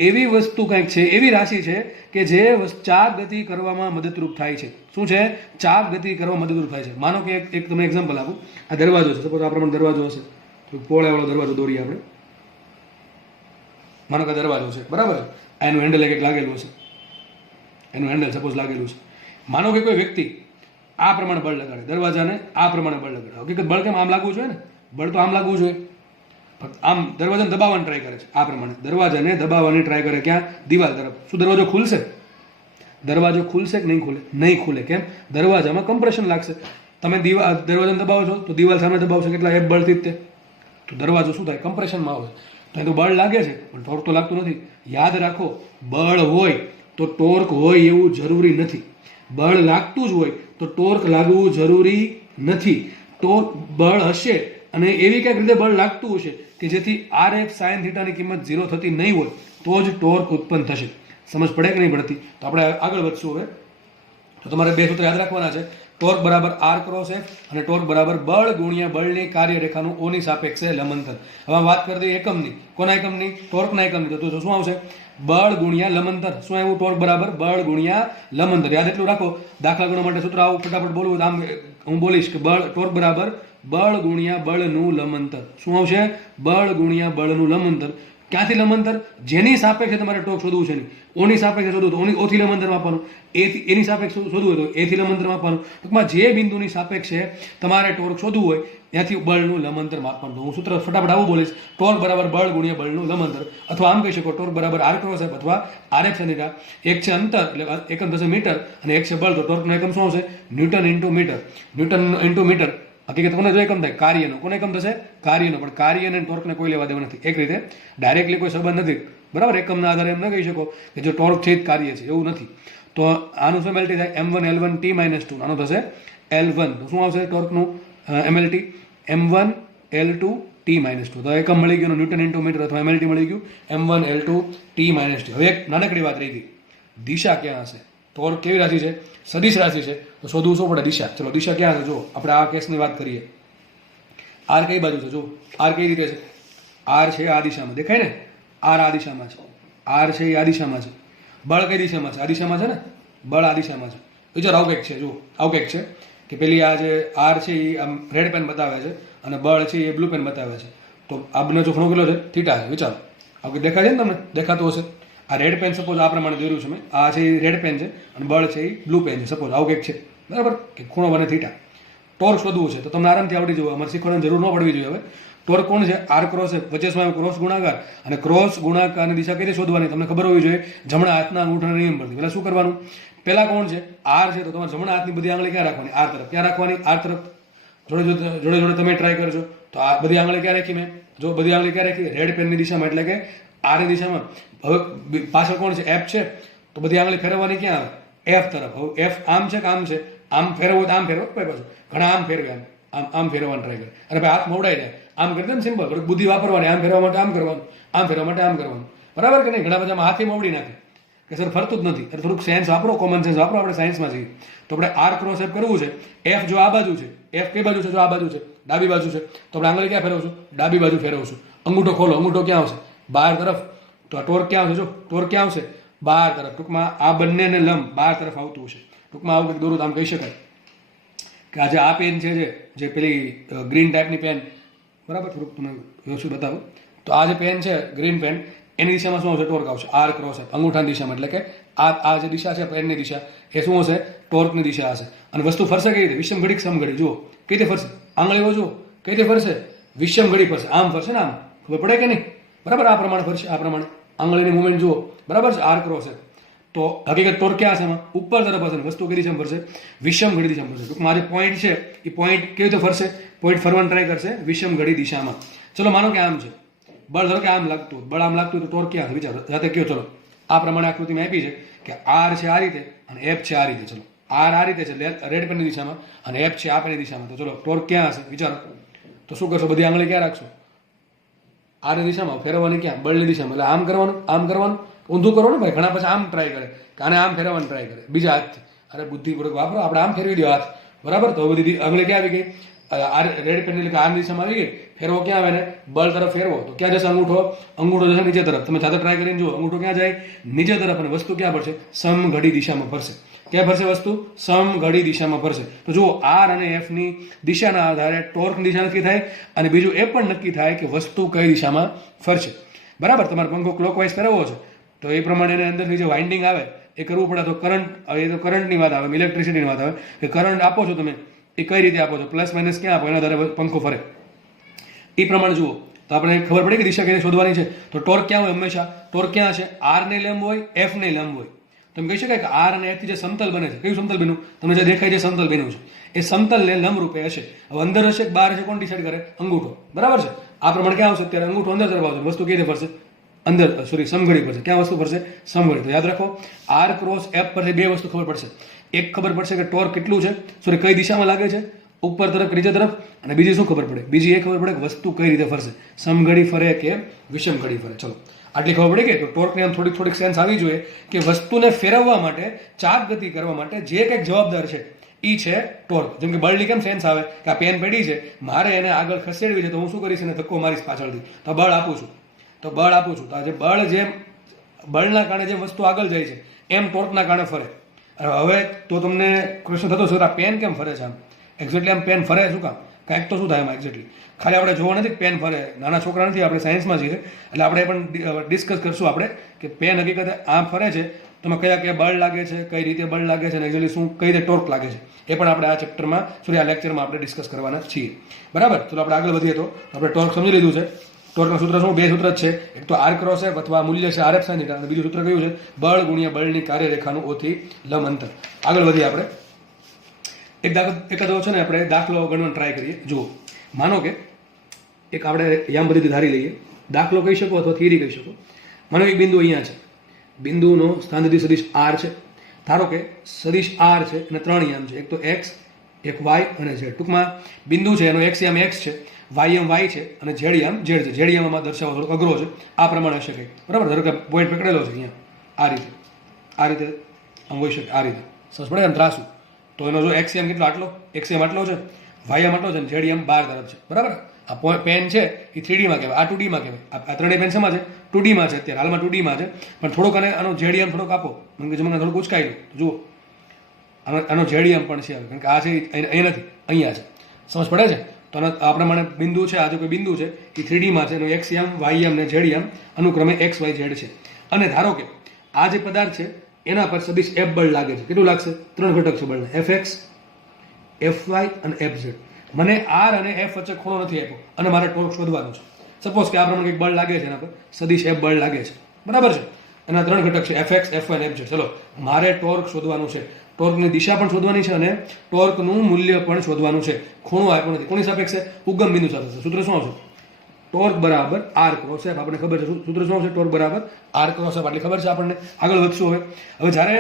એવી વસ્તુ કંઈક છે, એવી રાશિ છે કે જે ચાપ ગતિ કરવામાં મદદરૂપ થાય છે. શું છે? ચાપ ગતિ કરવા મદદરૂપ થાય છે. માનો કે એક તમને એક્ઝામ્પલ આપું. આ દરવાજો છે, સપોઝ આ પ્રમાણે દરવાજો હશે, તો પોળાવાળો દરવાજો દોરીએ આપણે. માનો કે દરવાજો છે, બરાબર છે, એનું હેન્ડલ એક લાગેલું હશે, એનું હેન્ડલ સપોઝ લાગેલું છે. માનો કે કોઈ વ્યક્તિ આ પ્રમાણે બળ લગાડે, દરવાજાને આ પ્રમાણે બળ લગાડે. હકીકત બળ કેમ આમ લાગવું જોઈએ ને? બળ તો આમ લાગવું જોઈએ. આમ દરવાજાને દબાવવાની ટ્રાય કરે છે, આ પ્રમાણે દરવાજાને દબાવવાની ટ્રાય કરે. ક્યાં? દિવાલ તરફ. શું દરવાજો ખુલશે? દરવાજો ખુલશે કે નહીં ખુલે? નહીં ખુલે. કેમ? દરવાજામાં કમ્પ્રેશન લાગશે. તમે દરવાજાને દબાવો છો તો દિવાલ સામે દબાવશે કેટલા? એક બળથી જ તે. તો દરવાજો શું થાય? કમ્પ્રેશનમાં આવે. તો એ તો બળ લાગે છે પણ ટોર્ક તો લાગતું નથી. યાદ રાખો, બળ હોય તો ટોર્ક હોય એવું જરૂરી નથી. બળ લાગતું જ હોય તો ટોર્ક લાગવું જરૂરી નથી. ટોર્ક બળ હશે અને એવી કંઈક રીતે બળ લાગતું હશે કે જેથી આર એફ સાઇન થીટાની કિંમત 0 થતી નહીં હોય તો જ ટોર્ક ઉત્પન્ન થશે. સમજ પડે કે નહીં પડતી? તો આપણે આગળ વધશું હવે. તો તમારે બે સૂત્ર યાદ રાખવાના છે. ટોર્ક બરાબર આર ક્રોસ એફ અને ટોર્ક બરાબર બળ ગુણ્યા બળની કાર્યરેખાનું ઓની સાપેક્ષે લંબંતર. હવે વાત કરી દઈએ એકમની. કોના એકમની? ટોર્કના એકમની. તો શું આવશે? બળ ગુણ્યા લંબંતર. શું આવ્યું? ટોર્ક બરાબર બળ ગુણ્યા લંબંતર. યાદ એટલું રાખો. દાખલા ગણવા માટે સૂત્ર આવું ફટાફટ બોલવું. આમ હું બોલીશ કે બળ ટોર્ક બરાબર બળ ગુણ્યા બળનું લંબંતર. શું આવશે? બળ ગુણ્યા બળનું લંબંતર. ક્યાંથી લંબંતર? જેની સાપેક્ષે તમારે ટોર્ક શોધવું છે નહીં. ઓની સાપેક્ષે શોધવું તો ઓથી લંબંતર માપવાનું. એની સાપેક્ષે શોધવું હોય તો એથી લંબંતર માપવાનું. ટૂંકમાં જે બિંદુની સાપેક્ષે તમારે ટોર્ક શોધવું હોય ત્યાંથી બળનું લંબંતર માપવાનું. હું સૂત્ર ફટાફટ આવું બોલીશ. ટોર્ક બરાબર બળ ગુણ્યા બળનું લંબંતર, અથવા આમ કહી શકો ટોર્ક બરાબર આર ક્રોસ એફ અથવા આર એફ થીટા. એક છે અંતર એટલે એકમ થશે મીટર અને એક છે બળ. તો ટોર્કનો એકમ શું આવશે? Newton into metre. Newton into metre. હકીકત કોને જો એકમ થાય? કાર્યનો. કોને એકમ થશે? કાર્યનો. પણ કાર્ય અને ટોર્કને કોઈ લેવા દેવા નથી. એક રીતે ડાયરેક્ટલી કોઈ સંબંધ નથી. બરાબર? એકમના આધારે એમ ન કહી શકો કે જો ટોર્ક છે જ કાર્ય છે, એવું નથી. તો આનું શું એમએલટી થાય? M1 L1 T-2. આનું થશે L1. તો શું આવશે ટોર્કનું એમએલટી? M1 L2 T-2. તો એકમ મળી ગયું ન્યૂટન ઇન્ટુ મીટર અથવા એમએલટી મળી ગયું M1 L2 T-2. હવે એક નાનકડી વાત રહી ગઈ. દિશા ક્યાં હશે? ટોર્ક કેવી રાશિ છે? સદિશ રાશિ છે. તો શોધવું શું પડે? દિશા. ચલો દિશા ક્યાં હશે? જો આપણે આ કેસની વાત કરીએ. આર કઈ બાજુ છે? જો આર કઈ રીતે છે? આર છે આ દિશામાં. દેખાય ને? આર આ દિશામાં છે. આર છે એ આ દિશામાં છે. બળ કઈ દિશામાં છે? આ દિશામાં છે ને? બળ આ દિશામાં છે. વિચાર આવું કંઈક છે. જો આવું કંઈક છે કે પેલી આ જે આર છે એ આમ રેડ પેન બતાવે છે અને બળ છે એ બ્લુ પેન બતાવે છે. તો આ બંને જો ખૂણો કેટલો છે? થીટા છે. વિચારો આવું દેખાય છે ને? તમને દેખાતું હશે. આ રેડ પેન સપોઝ આ પ્રમાણે દોર્યું છે મેં. આ છે એ રેડ પેન છે અને બળ છે એ બ્લુ પેન છે. સપોઝ આવું કંઈક છે. બરાબર? કે ખૂણો બને થીટા. ટોર્ક શોધવું છે તો તમને આરામથી આવડી જવું. અમારે શીખવાની જરૂર ન પડવી જોઈએ. હવે ટોર્ક કોણ છે? R cross F. વચ્ચે શું આવે? ક્રોસ ગુણાકાર. અને ક્રોસ ગુણાકારની દિશા કઈ રીતે શોધવાની તમને ખબર હોવી જોઈએ. જમણા હાથના અંગૂઠાના નિયમ પરથી. પહેલા શું કરવાનું? પહેલા કોણ છે? આર છે. તો તમારે જમણા હાથની બધી આંગળી ક્યાં રાખવાની? આર તરફ. ક્યાં રાખવાની? આર તરફ. જોડે જોડે તમે ટ્રાય કરજો. તો આ બધી આંગળી ક્યાં રાખી મેં? જો બધી આંગળી ક્યાં રાખી? રેડ પેનની દિશામાં, એટલે કે આરની દિશામાં. હવે પાછળ કોણ છે? એફ છે. તો બધી આંગળી ફેરવવાની ક્યાં આવે? એફ તરફ. હવે એફ આમ છે કે આમ છે? આમ ફેરવો તો આમ ફેરવો. ભાઈ પાછું ઘણા આમ ફેરવે, આમ ફેરવવાનું ટ્રાય કરે. અને ભાઈ હાથ મોવડાઈ જાય. આમ કરી દે ને સિમ્પલ. થોડીક બુદ્ધિ વાપરવાની. આમ ફેરવા માટે આમ કરવાનું, આમ ફેરવા માટે આમ કરવાનું. બરાબર કે નહીં? ઘણા બધા હાથી મોવડી નાખે કે સર ફરતું જ નથી. એટલે થોડુંક સાયન્સ વાપરો, કોમન સેન્સ વાપરો. આપણે સાયન્સમાં છીએ. તો આપણે આર ક્રોસ એફ કરવું છે. એફ જો આ બાજુ છે, એફ કઈ બાજુ છે? જો આ બાજુ છે, ડાબી બાજુ છે. તો આપણે આંગળી ક્યાં ફેરવશું? ડાબી બાજુ ફેરવશું. અંગૂઠો ખોલો. અંગૂઠો ક્યાં આવશે? બહાર તરફ. તો આ ટોર્ક ક્યાં આવશે? જો ટોર્ક ક્યાં આવશે? બહાર તરફ. ટૂંકમાં આ બંનેને લંબ બહાર તરફ આવતું હશે. ટૂંકમાં આવું કંઈક દોરું આમ કહી શકાય કે આજે આ પેન છે જે પેલી ગ્રીન ટાઈપની પેન. બરાબર? થોડુંક તમને વ્યવસ્થિત બતાવું. તો આ જે પેન છે ગ્રીન પેન, એની દિશામાં શું આવશે? ટોર્ક આવશે. R cross F. અંગૂઠાની દિશામાં. એટલે કે આ જે દિશા છે પેનની દિશા, એ શું હશે? ટોર્કની દિશા હશે. અને વસ્તુ ફરશે કઈ રીતે? વિષમ ઘડી સમઘડી. જુઓ કઈ રીતે ફરશે. આંગળીઓ જુઓ કઈ રીતે ફરશે? વિષમ ઘડી ફરશે. આમ ફરશે ને? આમ. ખબર પડે કે નહીં? બરાબર? આ પ્રમાણે ફરશે. આ પ્રમાણે આંગળીની મુવમેન્ટ જુઓ. બરાબર છે? R cross F. તો હકીકત ટોર્ક ક્યાં હશે? એમાં ઉપર તરફ હશે. વસ્તુ કઈ દિશામાં ફરશે? વિષમ ઘડી દિશામાં ફરશે. ટૂંકમાં આ જે પોઈન્ટ છે એ પોઈન્ટ કેવી રીતે ફરશે? પોઈન્ટ ફરવાનું ટ્રાય કરશે વિષમ ઘડી દિશામાં. ચલો માનો કે આમ છે બળ. ધારો કે આમ લાગતું, બળ આમ લાગતું તો ટોર્ક ક્યાં હશે? વિચારો જાતે કયો. ચલો આ પ્રમાણે આકૃતિમાં આપી છે કે આર છે આ રીતે અને એફ છે આ રીતે. ચલો આર આ રીતે છે રેડ પેનની દિશામાં અને એફ છે આ પેનની દિશામાં. તો ચલો ટોર્ક ક્યાં હશે? વિચારો. તો શું કરશો? બધી આંગળી ક્યાં રાખશો? આરની દિશામાં. ફેરવવાની ક્યાં? બળની દિશામાં. એટલે આમ કરવાનું, આમ કરવાનું. ઊંધું કરો ને ભાઈ. ઘણા પછી આમ ટ્રાય કરે કે આને આમ ફેરવવાનું ટ્રાય કરે બીજા હાથથી. અરે બુદ્ધિપૂર્વક વાપરો. આપણે આમ ફેરવી દો હાથ. બરાબર? તો બધી આંગળી ક્યાં આવી ગઈ? રેડ પેન એટલે કે આરની દિશામાં આવી ગઈ. ફેરવો ક્યાં આવે ને? બળ તરફ ફેરવો તો ક્યાં જશે? અંગૂઠો. અંગૂઠો જશે નીચે તરફ. તમે જાતે ટ્રાય કરીને જુઓ. અંગૂઠો ક્યાં જાય? નીચે તરફ. અને વસ્તુ ક્યાં ફરશે? સમઘડી દિશામાં ફરશે. ક્યાં ફરશે વસ્તુ? સમઘડી દિશામાં ફરશે. તો જુઓ આર અને એફ ની દિશાના આધારે ટોર્કની દિશા નક્કી થાય અને બીજું એ પણ નક્કી થાય કે વસ્તુ કઈ દિશામાં ફરશે. બરાબર? તમારે પંખો ક્લોકવાઇઝ ફેરવવો છે તો એ પ્રમાણે એની અંદરથી જે વાઇન્ડિંગ આવે એ કરવું પડે. તો કરંટ, એ તો કરંટની વાત આવે, ઇલેક્ટ્રિસિટીની વાત આવે કે કરંટ આપો છો તમે એ કઈ રીતે આપો છો? પ્લસ માઇનસ ક્યાં આપો? એના આધારે પંખો ફરે. એ પ્રમાણે જુઓ તો આપણે ખબર પડે કે દિશા કઈ શોધવાની છે. તો ટોર્ક ક્યાં હોય? હંમેશા ટોર્ક ક્યાં હશે? આર ને લંબ હોય, એફ ને લંબ હોય. તો એમ કહી શકાય કે આર અને એફ થી જે સમતલ બને છે, કયું સમતલ બન્યું? તમને જે દેખાય છે સમતલ બન્યું છે, એ સમતલને લંબ રૂપે હશે. હવે અંદર હશે કે બહાર હશે? કોણ ડિસાઈડ કરે? અંગૂઠો. બરાબર છે? આ પ્રમાણે ક્યાં આવશે? અત્યારે અંગૂઠો અંદર તરફ આવશે. વસ્તુ કઈ રીતે ફરશે? અંદર. સોરી, સમઘડી ફરશે. ક્યાં વસ્તુ ફરશે? સમઘડી. તો યાદ રાખો આર ક્રોસ એફ પરથી બે વસ્તુ ખબર પડશે. એક ખબર પડશે કે ટોર્ક કેટલું છે, સોરી કઈ દિશામાં લાગે છે, ઉપર તરફ કે નીચે તરફ, અને બીજી શું ખબર પડે? બીજી એ ખબર પડે કે વસ્તુ કઈ રીતે ફરશે, સમઘડી ફરે કે વિષમ ઘડી ફરે. ચલો આટલી ખબર પડી કે ટોર્કની આમ થોડીક સેન્સ આવી જોઈએ કે વસ્તુને ફેરવવા માટે, ચાપ ગતિ કરવા માટે જે કંઈક જવાબદાર છે એ છે ટોર્ક. જેમ કે બળની કેમ સેન્સ આવે કે આ પેન પડી છે, મારે એને આગળ ખસેડવી છે, તો હું શું કરીશ? એને ધક્કો મારીશ પાછળથી, તો બળ આપું છું. તો આ જે બળ, જેમ બળના કારણે જેમ વસ્તુ આગળ જાય છે એમ ટોર્કના કારણે ફરે. હવે તો તમને ક્વેશ્ચન થતો હશે, આ પેન કેમ ફરે છે? આમ એક્ઝેક્ટલી આમ પેન ફરે શું કામ? કાંઈક તો શું થાય એમાં એક્ઝેક્ટલી? ખાલી આપણે જોવા નથી પેન ફરે, નાના છોકરા નથી, આપણે સાયન્સમાં છીએ એટલે આપણે પણ ડિસ્કસ કરશું આપણે કે પેન હકીકતે આમ ફરે છે, તમે કયા બળ લાગે છે, કઈ રીતે બળ લાગે છે, અને એક્ઝેક્ટલી શું કઈ રીતે ટોર્ક લાગે છે, એ પણ આપણે આ ચેપ્ટરમાં આ લેક્ચરમાં આપણે ડિસ્કસ કરવાના છીએ. બરાબર? ચલો આપણે આગળ વધીએ. તો આપણે ટોર્ક સમજી લીધું છે. ટોર્કના સૂત્ર શું? બે સૂત્ર જ છે. એક તો આર ક્રોસ એફ અથવા મૂલ્ય છે આર એફ સાઇન થીટા, અને બીજું સૂત્ર કયું છે? બળ ગુણ્યા બળની કાર્યરેખાનું ઓથી લંબ અંતર. આગળ વધીએ આપણે. એકાદો છે ને આપણે દાખલો ગણવાનો ટ્રાય કરીએ. જુઓ, માનો કે એક આપણે યામ બધી ધારી લઈએ, દાખલો કહી શકો અથવા થિયરી કહી શકો. માનો એક બિંદુ અહીંયા છે, બિંદુનો સ્થાનથી સદિશ આર છે. ધારો કે સદિશ આર છે અને 3 યામ છે, એક તો એક્સ, એક વાય અને ઝેડ. ટૂંકમાં બિંદુ છે એનો એક્સ યામ એક્સ છે, વાય યામ વાય છે અને ઝેડ યામ ઝેડ છે. ઝેડ યામમાં દર્શાવવો થોડો અઘરો છે, આ પ્રમાણે હશે કંઈક. બરાબર? ધારો કે પોઈન્ટ પકડેલો છે અહીંયા, આ રીતે આમ હોઈ શકે, આ રીતે સમજ પડે ને? ત્રાસુ તો એનો જો એક્સ યામ કેટલો? આટલો એક્સ યામ આટલો છે, વાય યામ આટલો છે અને ઝેડ યામ 12 તરફ છે. બરાબર? આ પેન છે એ 3Dમાં કહેવાય, આ 2Dમાં કહેવાય. આ ત્રણેય પેન શેમાં છે? 2Dમાં છે. અત્યારે હાલમાં 2Dમાં છે, પણ થોડોક આનો ઝેડ યામ થોડોક આપો, કારણ કે મને થોડુંક ઉચકાઈ લો. જુઓ, આનો ઝેડ યામ પણ છે, કારણ કે આ છે અહીં નથી, અહીંયા છે. સમજ પડે છે? તો આ પ્રમાણે બિંદુ છે, આ જો કોઈ બિંદુ છે એ 3Dમાં છે, એનો એક્સ યામ, વાય યામ ને ઝેડ યામ અનુક્રમે એક્સ વાય ઝેડ છે. અને ધારો કે આ જે પદાર્થ છે એના પર સદિશ એફ બળ લાગે છે. કેટલું લાગશે? 3 ઘટક છે બળના, એફ એક્સ, એફ વાય અને એફ ઝેડ. મને આર અને એફ વચ્ચે ખૂણો નથી આપ્યો અને મારે ટોર્ક શોધવાનો છે. સપોઝ કે આ પ્રમાણે કંઈક બળ લાગે છે, એના પર સદિશ એફ બળ લાગે છે. બરાબર છે? એના 3 ઘટક છે, એફ એક્સ, એફ વાય અને એફ ઝેડ. ચલો, મારે ટોર્ક શોધવાનું છે. ટોર્કની દિશા પણ શોધવાની છે અને ટોર્કનું મૂલ્ય પણ શોધવાનું છે. ખૂણો આપ્યો નથી. કોની સાપેક્ષે? ઉગમ બિંદુ સાપેક્ષે. સૂત્ર શું આવશે? ટોર્ક બરાબર આર ક્રોસ એફ. આપણને ખબર છે સૂત્ર શું આવશે? ટોર્ક બરાબર આર ક્રોસ એફ. આટલી ખબર છે આપણને. આગળ વધશું. હવે જ્યારે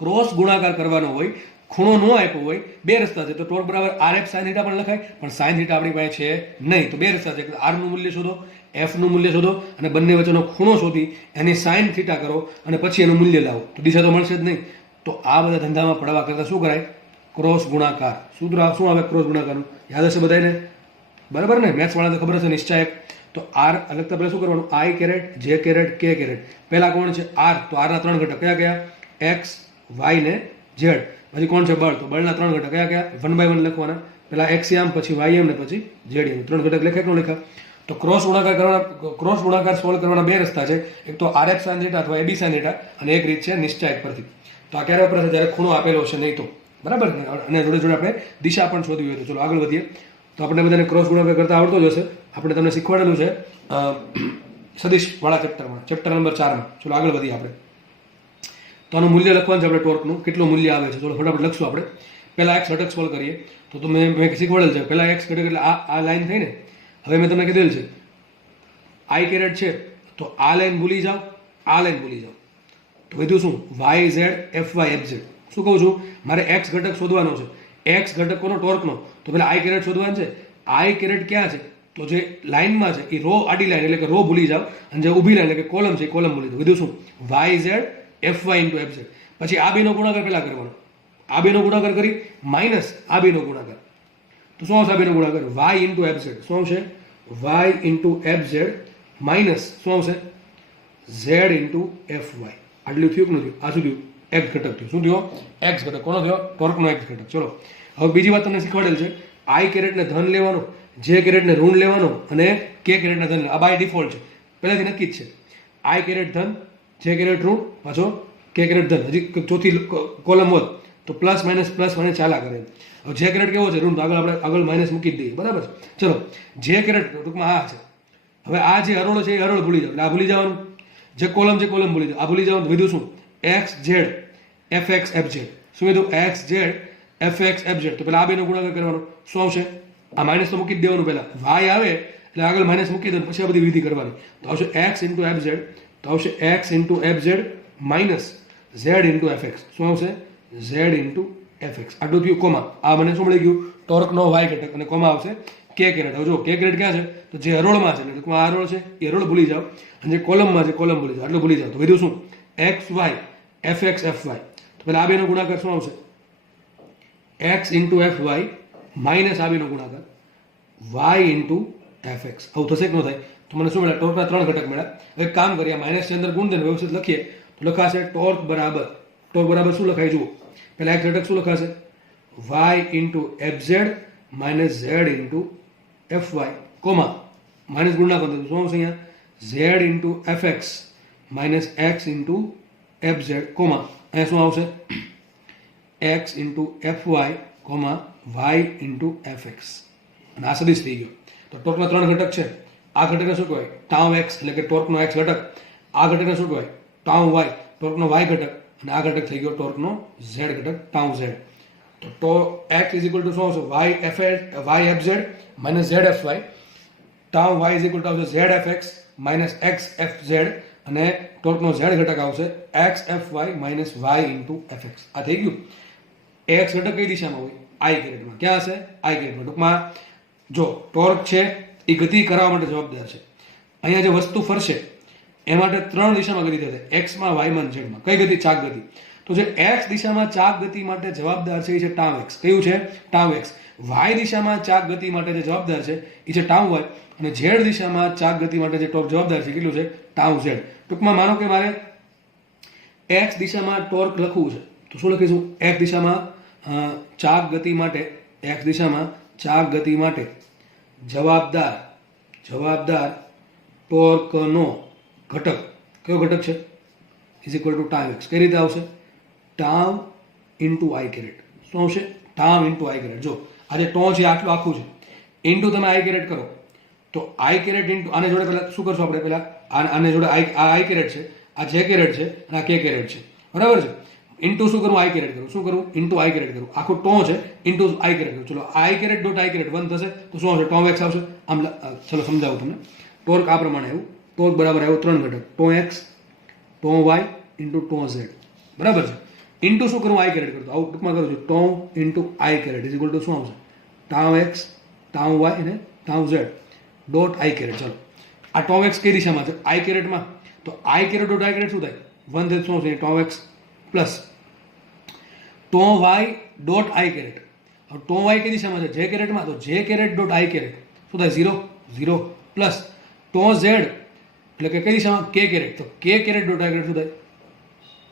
ક્રોસ ગુણાકાર કરવાનો હોય, ખૂણો ન આપ્યો હોય, બે રસ્તા છે. તો ટોર્ક બરાબર આર એફ સાઇન થીટા પણ લખાય, પણ સાઇન થીટા આપણી પાસે છે નહીં. તો બે રસ્તા છે, આરનું મૂલ્ય શોધો, એફનું મૂલ્ય શોધો, અને બંને વચ્ચેનો ખૂણો શોધી એની સાઇન થીટા કરો અને પછી એનું મૂલ્ય લાવો. તો દિશા તો મળશે જ નહીં. તો આ બધા ધંધામાં પડવા કરતાં શું કરાય? ક્રોસ ગુણાકાર. સૂત્ર શું આવે ક્રોસ ગુણાકારનું? યાદ હશે બધાને? બરાબર ને? મેથ્સ વાળા તો ખબર હશે નિશ્ચયક. તો આર લખતા પહેલાં શું કરવાનું? આઈ કેરેટ, જે કેરેટ, કે કેરેટ. પહેલા કોણ છે? આર. તો આરના 3 ઘટક કયા? એક્સ, વાય ને ઝેડ. પછી કોણ છે? બળ. તો બળના 3 ઘટક કયા? 1 by 1 લખવાના. પહેલા એક્સ યામ, પછી વાય યામ ને પછી ઝેડ યામ. 3 ઘટક લખાય કે ન લખાય? તો ક્રોસ ગુણાકાર સોલ્વ કરવાના બે રસ્તા છે. એક તો આર એફ સાઇન થીટા અથવા એબી સાઇન થીટા, અને એક રીત છે નિશ્ચયક પરથી. તો આ ક્યારે વપરાશે? જ્યારે ખૂણો આપેલો હશે નહીં તો. બરાબર? અને જોડે જોડે આપણે દિશા પણ શોધવી હોય તો. ચલો આગળ વધીએ. તો આપણે બધાને ક્રોસ ગુણાકાર કરતા આવડતો જ હશે. આપણે તમને શીખવાડેલું છે સદિશ વાળા ચેપ્ટરમાં, ચેપ્ટર નંબર 4માં. ચલો આગળ વધીએ આપણે. તો આનું મૂલ્ય લખવાનું છે આપણે ટોર્કનું, કેટલું મૂલ્ય આવે છે. ચલો ફટાફટ લખશું આપણે. પહેલા એક્સ ઘટક સોલ્વ કરીએ. તો મેં શીખવાડેલ છે પહેલા એક્સ ઘટક એટલે આ લાઈન થઈ ને. હવે મેં તમને કીધેલ છે આઈ કેરેટ છે, તો આ લાઈન ભૂલી જાઓ, આ લાઈન ભૂલી જાઓ. તો વધ્યું શું? Y z, F y, F z. શું કહું છું? મારે એક્સ ઘટક શોધવાનો છે. એક્સ ઘટક કોનો? ટોર્કનો. તો પેલા આઈ કેરેટ શોધવાનું છે. આઈ કેરેટ ક્યાં છે? તો જે લાઈનમાં છે એ રો આડી લાઈન એટલે કે રો ભૂલી જાઓ, અને જે ઊભી લાઈન એટલે કે કોલમ છે એ કોલમ ભૂલી જાઓ. વધ્યું શું? Y z, F y into F z. પછી આ બેનો ગુણાકાર પહેલા કરવાનો. આ બેનો ગુણાકાર કરી માઇનસ આ બેનો ગુણાકાર. તો શું આવશે? આ બેનો ગુણાકાર વાય ઇન્ટુ એફ ઝેડ. શું આવશે? Y into F z minus શું આવશે? Z into F y. આટલું થયું કે નથી? આ શું થયું? એક્સ ઘટક થયું. શું થયો? એક્સ ઘટક. કોનો થયો? ટોર્કનો એક્સ ઘટક. ચલો હવે બીજી વાત તમને શીખવાડેલ છે. આઈ કેરેટને ધન લેવાનો, જે કેરેટને ઋણ લેવાનો અને કે કેરેટને ધન લેવાનો. આ બાય ડિફોલ્ટ છે, પહેલાથી નક્કી જ છે. આઈ કેરેટ ધન, જે કેરેટ ઋણ, પાછો કે કેરેટ ધન. હજી ચોથી કોલમ હોત તો પ્લસ માઇનસ ચાલા કરે. હવે જે કેરેટ કેવો છે? ઋણ. તો આપણે આગળ માઇનસ મૂકી જ દઈએ. બરાબર? ચલો જે કેરેટ ટૂંકમાં આ છે. હવે આ જે હરોળો છે એ હરોળ ભૂલી જાઓ, એટલે આ ભૂલી જવાનું. જે કોલમ છે કોલમ ભૂલી જાઓ, આ ભૂલી જવાનું. વધ્યું શું? X Z, F x, F z. શું કીધું? X Z, F x, F Z. તો પેલા આ બેનો ગુણાકાર કરવાનો. શું આવશે? આ માઇનસ તો મૂકી જ દેવાનું. પહેલા વાય આવે એટલે આગળ માઇનસ મૂકી દો, પછી આ બધી વિધિ કરવાની. તો આવશે એક્સ ઇન્ટુ એફ ઝેડ. તો આવશે x into F z minus Z into F x. શું આવશે? ઝેડ ઇન્ટુ fx આટલું થયું કોમા આ મને શું મળી ગયું ટોર્કનો y ઘટક અને કોમા આવશે k કેરેટ હવે જો k કેરેટ ક્યાં છે તો જે હરોળમાં છે એટલે આ હરોળ છે એ હરોળ ભૂલી જાઓ અને જે કોલમમાં છે કોલમ ભૂલી જાઓ આટલું ભૂલી જાઓ તો વધ્યું શું xy fx fy તો પહેલા આ બેનો ગુણાકાર શું આવશે x into fy માઇનસ આ બેનો ગુણાકાર y into fx આવું થશે કે ન થાય તો મને શું મળ્યા ટોર્કના 3 ઘટક મળ્યા હવે એક કામ કરીએ માઇનસ ની અંદર ગુણ દઈને વ્યવસ્થિત લખીએ તો લખાશે ટોર્ક બરાબર શું લખાય જુઓ પહેલા એક ઘટક શું લખાશે y into fz minus z into fy comma minus ગુણાકાર તો શું આવશે અહીંયા z into fx minus x into fz comma અહીંયા શું આવશે x into fy comma y into fx અને આ સદિશ થઈ ગયો તો ટોર્કના 3 ઘટક છે આ ઘટકને શું કહેવાય ટાઉ x એટલે કે ટોર્કનો x ઘટક આ ઘટકને શું કહેવાય ટાઉ y ટોર્કનો y ઘટક અને આ ઘટક થઈ ગયો ટોર્કનો z ઘટક ટાઉ z તો x is equal to શું આવશે y fz minus z fy tau y is equal to આવશે z fx minus x fz અને ટોર્કનો z ઘટક આવશે x fy minus y into fx આ થઈ ગયું x ઘટક કઈ દિશામાં હોય i કેરેટમાં ક્યાં હશે i કેરેટમાં ટૂંકમાં જો ટોર્ક છે એ ગતિ કરાવવા માટે જવાબદાર છે અહીંયા જે વસ્તુ ફરશે એ માટે 3 દિશામાં ગતિ થશે x માં y માં z માં કઈ ગતિ ચાક ગતિ તો જે x દિશામાં ચાક ગતિ માટે જવાબદાર છે એ છે ટાઉ x કયું છે ટાઉ x y દિશામાં ચાક ગતિ માટે જે જવાબદાર છે એ છે ટાઉ y અને z દિશામાં ચાક ગતિ માટે જે ટોર્ક જવાબદાર છે કેટલું છે ટાઉ z ટૂંકમાં માનો કે મારે x દિશામાં ટોર્ક લખવું છે તો શું લખીશું x દિશામાં ચાક ગતિ માટે x દિશામાં ચાક ગતિ માટે જવાબદાર ટોર્કનો ઘટક કયો ઘટક છે is equal two tau x કઈ રીતે આવશે ટાઉ ઇન્ટુ આઈ કેરેટ શું આવશે ટાઉ ઇન્ટુ આઈ કેરેટ જો આ જે ટો છે આટલું આખું છે ઇન્ટુ તમે આઈ કેરેટ કરો તો આઈ કેરેટ ઇન્ટુ આને જોડે પહેલા શું કરશું આપણે પહેલા આને જોડે આઈ કેરેટ છે આ જે કેરેટ છે અને આ કે કેરેટ છે બરાબર છે ઇન્ટુ શું કરું આઈ કેરેટ કરું શું કરું ઇન્ટુ આઈ કેરેટ કરું આખું ટો છે ઇન્ટુ આઈ કેરેટ કરું ચલો આઈ કેરેટ ડોટ આઈ કેરેટ 1 થશે તો શું આવશે ટો એક્સ આવશે આમ ચલો સમજાવું તમને ટોર્ક આ પ્રમાણે આવ્યું ટોર્ક બરાબર આવ્યો 3 ઘટક ટો એક્સ ટો વાય ઇન્ટુ ટો ઝેડ બરાબર છે ઇન્ટુ શું કરું આઈ કેરેટ કરું આવું ટૂંકમાં કરું છું tau into i caret is equal to શું આવશે ટાઉ એક્સ ટાઉ વાય અને tau z dot i caret ચલો આ ટો એક્સ કઈ દિશામાં છે આઈ કેરેટમાં તો i caret dot i caret શું થાય 1 થાય શું આવશે tau x plus tau y dot i caret હવે ટો વાય કઈ દિશામાં છે જે કેરેટમાં તો જે કેરેટ ડોટ આઈ કેરેટ શું થાય 0 પ્લસ ટો ઝેડ એટલે કે કઈ દિશામાં કે કેરેટ તો કે કેરેટ ડોટ આઈ કેરેટ શું થાય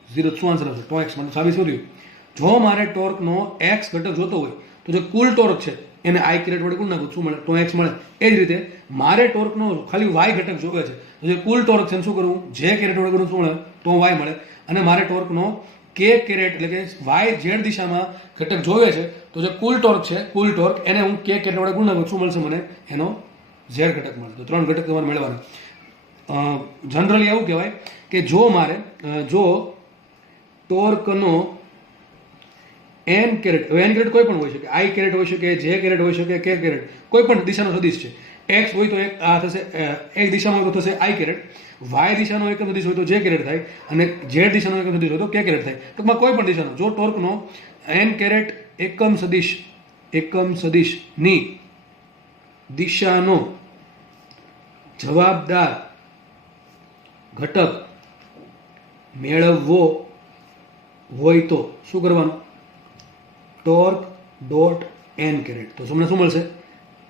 0 શું આન્સર આવશે ટો એક્સ મને સાબિત શું થયું જો મારે ટોર્કનો એક્સ ઘટક જોતો હોય તો જે કુલ ટોર્ક છે એને આઈ કેરેટ વડે ગુણ નાખું શું મળે ટો એક્સ મળે એ જ રીતે મારે ટોર્કનો ખાલી વાય ઘટક જોવે છે તો જે કુલ ટોર્ક છે શું કરવું જે કેરેટ વડે ગુણ શું મળે ટો વાય મળે અને મારે ટોર્કનો કે કેરેટ એટલે કે વાય ઝેડ દિશામાં ઘટક જોવે છે તો જે કુલ ટોર્ક છે કુલ ટોર્ક એને હું કે કેરેટ વડે ગુણ નાખું શું મળશે મને એનો ઝેડ ઘટક મળશે તો 3 ઘટક તમારે મેળવવાના જનરલી એવું કહેવાય કે જો ટોર્કનો એન કેરેટ એન કેરેટ કોઈ પણ હોઈ શકે આઈ કેરેટ હોઈ શકે જે કેરેટ હોઈ શકે કે કેરેટ કોઈ પણ દિશાનો સદિશ છે એક્સ હોય તો એક આ થશે એક દિશામાં હોય તો થશે આઈ કેરેટ વાય દિશાનો એક સદિશ હોય તો જે કેરેટ થાય અને ઝેડ દિશાનો એક સદિશ હોય તો કે કેરેટ થાય ટૂંકમાં કોઈ પણ દિશાનો જો ટોર્કનો એન કેરેટ એકમ સદિશની દિશાનો જવાબદાર ઘટક મેળવવો હોય તો શું કરવાનું ટોર્ક ડોટ એન કેરેટ તો તમને શું મળશે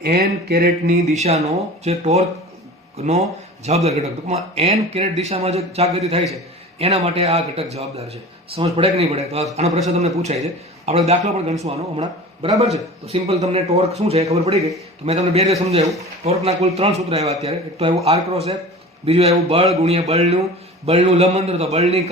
એન કેરેટની દિશાનો જે ટોર્કનો જવાબદાર ઘટક ટૂંકમાં એન કેરેટ દિશામાં જે ચાક ગતિ થાય છે એના માટે આ ઘટક જવાબદાર છે સમજ પડે કે નહીં પડે તો આનો પ્રશ્ન તમને પૂછાય છે આપણે દાખલો પણ ગણશું આનો હમણાં બરાબર છે તો સિમ્પલ તમને ટોર્ક શું છે ખબર પડી ગઈ તો મેં તમને બે રીતે સમજાવ્યું ટોર્કના કુલ 3 સૂત્ર આવ્યા અત્યારે એક તો આવ્યું આર ક્રોસ એફ બીજું આવ્યું બળ ગુણ્યા બળનું લંબ અંતર તો બળની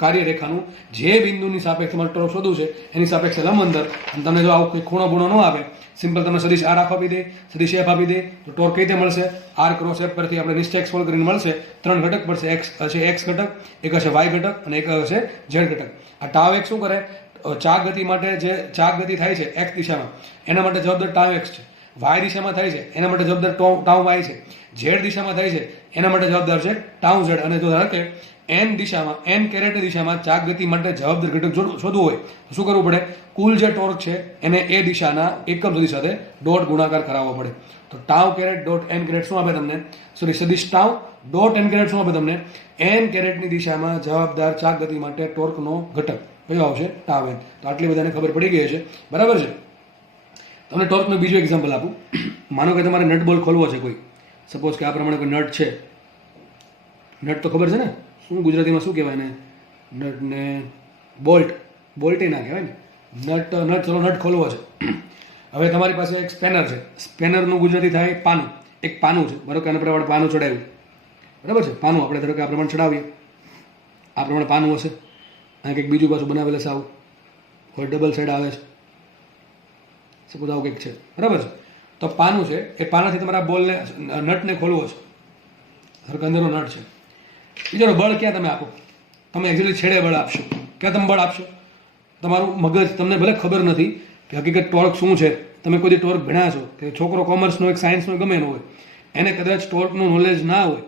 કાર્યરેખાનું જે બિંદુની સાપેક્ષે મારે ટોર્ક શોધવું છે એની સાપેક્ષે લંબ અંતર અને તમને જો આવું કોઈ ખૂણો ગુણો ન આવે સિમ્પલ તમે સદિશ આર આપી દે સદિશ એફ આપી દે તો ટોર્ક કઈ રીતે મળશે આર ક્રોસ એફ પરથી આપણે નિશ્ચય સોલ્વ કરીને મળશે 3 ઘટક પડશે એક્સ હશે એક્સ ઘટક એક હશે વાય ઘટક અને એક હશે ઝેડ ઘટક આ ટાવ એક્સ શું કરે ચાક ગતિ માટે જે ચાક ગતિ થાય છે એક્સ દિશામાં એના માટે જવાબદાર ટાવ એક્સ છે વાય દિશામાં થાય છે એના માટે જવાબદાર ટાઉ વાય છે ઝેડ દિશામાં થાય છે એના માટે જવાબદાર છે ટાઉ ઝેડ અને જો ધારો કે એન દિશામાં એન કેરેટની દિશામાં ચાક ગતિ માટે જવાબદાર ઘટક શોધવું હોય તો શું કરવું પડે? કુલ જે ટોર્ક છે એને એ દિશાના એકમ સદિશ સાથે ડોટ ગુણાકાર કરાવવો પડે. તો tau caret dot n caret શું આપે તમને? સોરી, સદિશ ટાઉ ડોટ એન કેરેટ શું આપે તમને? એન કેરેટની દિશામાં જવાબદાર ચાક ગતિ માટે ટોર્કનો ઘટક કયો આવશે? Tau n. તો આટલી બધાને ખબર પડી ગઈ છે, બરાબર છે? તમને ટોર્કનું બીજું એક્ઝામ્પલ આપું. માનો કે તમારે નટ બોલ ખોલવો છે કોઈ, સપોઝ કે આ પ્રમાણે કોઈ નટ છે. નટ તો ખબર છે ને, શું ગુજરાતીમાં શું કહેવાય ને? નટ ને બોલ્ટ. બોલ્ટ ના કહેવાય ને, નટ. ચલો નટ ખોલવો છે. હવે તમારી પાસે એક સ્પેનર છે. સ્પેનરનું ગુજરાતી થાય પાનું. એક પાનું છે, બરાબર? આના પ્રમાણે પાનું ચડાવ્યું, બરાબર છે? પાનું આપણે ધારો કે આ પ્રમાણે ચડાવીએ, આ પ્રમાણે પાનું હશે. અને કંઈક બીજું પાછું બનાવેલ હશે આવું, હોય ડબલ સાઈડ આવે છે, સપોઝ આવું કંઈક છે, બરાબર છે? તો પાનું છે, એ પાનાથી તમારા બોલને નટને ખોલવો છે. ધારો કે અંદરનો નટ છે. બીજાનો બળ ક્યાં તમે આપો? તમે એક્ઝેક્ટલી છેડે બળ આપશો. ક્યાં તમે બળ આપશો? તમારું મગજ, તમને ભલે ખબર નથી કે હકીકત ટોર્ક શું છે, તમે કોઈ ટોર્ક ભણ્યા છો કે છોકરો કોમર્સનો એક સાયન્સનો ગમે એનો હોય, એને કદાચ ટોર્કનું નોલેજ ના હોય,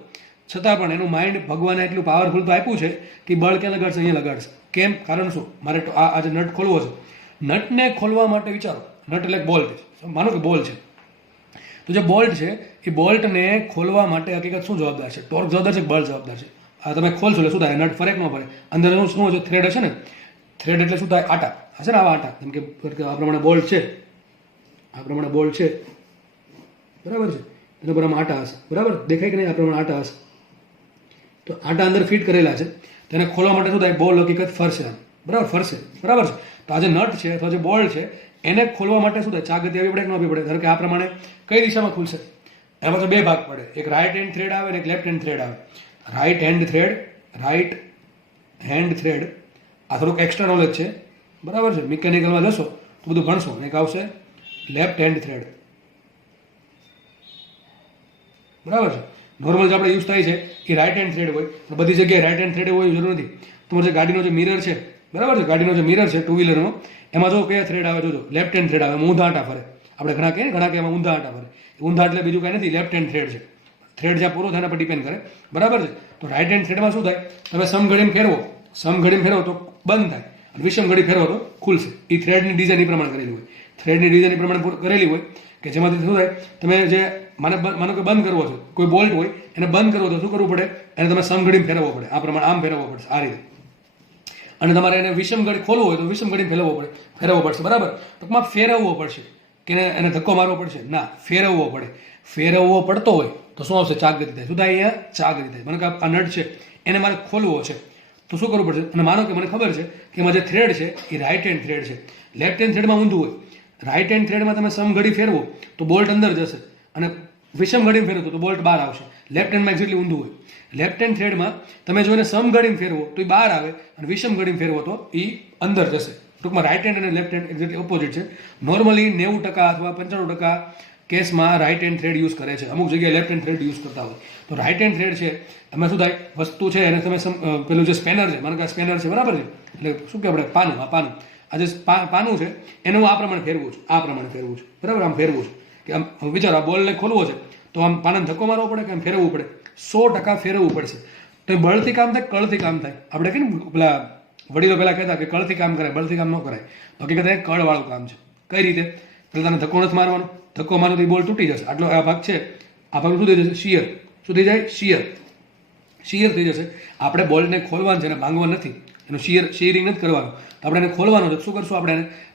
છતાં પણ એનું માઇન્ડ ભગવાને એટલું પાવરફુલ તો આપ્યું છે કે બળ ક્યાં લગાડશે? અહીંયા લગાડશે. કેમ? કારણ શું? મારે આ જે નટ ખોલવો છે, નટને ખોલવા માટે વિચારો. નટ એટલે બોલ્ટ છે, માનો કે બોલ છે. તો જે બોલ્ટ છે એ બોલ્ટને ખોલવા માટે હકીકત શું જવાબદાર છે? ટોર્ક જવાબદાર છે કે બળ જવાબદાર છે? આ તમે ખોલશો એટલે શું થાય? નટ ફરે કે ન ફરે? અંદર શું છે? થ્રેડ હશે ને. થ્રેડ એટલે શું થાય? આટા હશે ને, આવા આટા. જેમ કે આ પ્રમાણે બોલ્ટ છે, આ પ્રમાણે બોલ્ટ છે, બરાબર છે? એના પર આમાં આટા હશે, બરાબર? દેખાય કે નહીં? આ પ્રમાણે આટા હશે. તો આટા અંદર ફિટ કરેલા છે. તેને ખોલવા માટે શું થાય? બોલ હકીકત ફરશે, બરાબર? ફરશે, બરાબર છે? તો આ જે નટ છે અથવા જે બોલ્ટ છે એને ખોલવા માટે શું થાય? ચાક ગતિ આપવી પડે કે ન આપવી પડે? ધારો કે આ પ્રમાણે કઈ દિશામાં ખુલશે? એમાં પાછો બે ભાગ પડે. એક રાઈટ હેન્ડ થ્રેડ આવે અને એક લેફ્ટ હેન્ડ થ્રેડ આવે. રાઈટ હેન્ડ થ્રેડ આ થોડુંક એક્સ્ટ્રા નોલેજ છે, બરાબર છે? મિકેનિકલમાં જશો તો બધું ભણશો. એક આવશે લેફ્ટ હેન્ડ થ્રેડ, બરાબર છે? નોર્મલ જે આપણે યુઝ થાય છે એ રાઈટ હેન્ડ થ્રેડ હોય. તો બધી જગ્યાએ રાઈટ હેન્ડ થ્રેડ હોય જરૂર નથી. તમારો જે ગાડીનો જે મિરર છે, બરાબર છે? ગાડીનો જે મિરર છે ટુ વ્હીલરનો, એમાં જો કયા થ્રેડ આવે? જોજો, લેફ્ટ હેન્ડ થ્રેડ આવે. ઊંધા આંટા ફરે. આપણે ઘણા કહીએ ને, ઘણા કે એમાં ઊંધા આંટા ફરે. ઊંધા એટલે બીજું કાંઈ નથી, લેફ્ટ હેન્ડ થ્રેડ છે. થ્રેડ જ્યાં પૂરો થાય એના પર ડિપેન્ડ કરે, બરાબર છે? તો રાઈટ હેન્ડ થ્રેડમાં શું થાય? તમે સમઘડીને ફેરવો તો બંધ થાય, અને વિષમ ઘડી ફેરવો તો ખુલશે. એ થ્રેડની ડિઝાઇન એ પ્રમાણે કરેલી હોય. થ્રેડની ડિઝાઇન એ પ્રમાણે કરેલી હોય કે જેમાંથી શું થાય? તમે જે માનો કે બંધ કરવો છે, કોઈ બોલ્ટ હોય એને બંધ કરવો તો શું કરવું પડે? એને તમે સમઘડીને ફેરવવો પડે. આ પ્રમાણે આમ ફેરવવો પડશે, આ રીતે. અને તમારે એને વિષમ ઘડી ખોલવો હોય તો વિષમ ઘડી ફેરવવો પડશે, બરાબર? ટૂંકમાં ફેરવવો પડશે કે એને ધક્કો મારવો પડશે? ના, ફેરવવો પડે. ફેરવવો પડતો હોય તો શું આવશે? ચાક ગતિ થાય. શું થાય? અહીંયા ચાક ગતિ થાય. મને કે આ નટ છે એને મારે ખોલવો છે તો શું કરવું પડશે? અને માનો કે મને ખબર છે કે એમાં જે થ્રેડ છે એ રાઈટ હેન્ડ થ્રેડ છે. લેફ્ટ હેન્ડ થ્રેડમાં ઊંધું હોય. રાઈટ હેન્ડ થ્રેડમાં તમે સમઘડી ફેરવો તો બોલ્ટ અંદર જશે, અને વિષમ ઘડીમાં ફેરવો તો બોલ્ટ બહાર આવશે. લેફ્ટ હેન્ડમાં એક્ઝેક્ટલી ઊંધું હોય. લેફ્ટ હેન્ડ થ્રેડમાં તમે જો એને સમઘડીમાં ફેરવો તો એ બહાર આવે, અને વિષમ ઘડીમાં ફેરવો તો એ અંદર જશે. ટૂંકમાં રાઈટ હેન્ડ અને લેફ્ટ હેન્ડ એક્ઝેક્ટલી ઓપોઝિટ છે. નોર્મલી 90% અથવા 95% કેસમાં રાઈટ હેન્ડ થ્રેડ યુઝ કરે છે. અમુક જગ્યાએ લેફ્ટ હેન્ડ થ્રેડ યુઝ કરતા હોય. તો રાઈટ હેન્ડ થ્રેડ છે એમાં શું થાય? વસ્તુ છે એને તમે પેલું જે સ્પેનર છે, માનો કે સ્પેનર છે, બરાબર છે? એટલે શું કે આપણે પાનું, આ જે પાનું છે એને હું આ પ્રમાણે ફેરવું છું, બરાબર? આમ ફેરવું છું કે આમ વિચારો, આ બોલને ખોલવો છે તો આમ પાનાને ધક્કો મારવો પડે કે આમ ફેરવવું પડે? 100% ફેરવવું પડશે. તો એ બળથી કામ થાય, કળથી કામ થાય? આપણે કે પેલા વડીલો પહેલા કહેતા કે કળથી કામ કરાય, બળથી કામ ન કરાય. હકીકત એ કળવાળું કામ છે. કઈ રીતે? એટલે તને ધક્કો નથી મારવાનો. ધક્કો મારો તો એ બોલ તૂટી જશે. આટલો આ ભાગ છે, આ ભાગ શું થઈ જશે? શિયર. શું થઈ જાય? શિયર થઈ જશે. આપણે બોલને ખોલવાનું છે, એને ભાંગવાનું નથી, એનું શિયરિંગ નથી કરવાનું. તો આપણે એને ખોલવાનું છે. શું કરશું?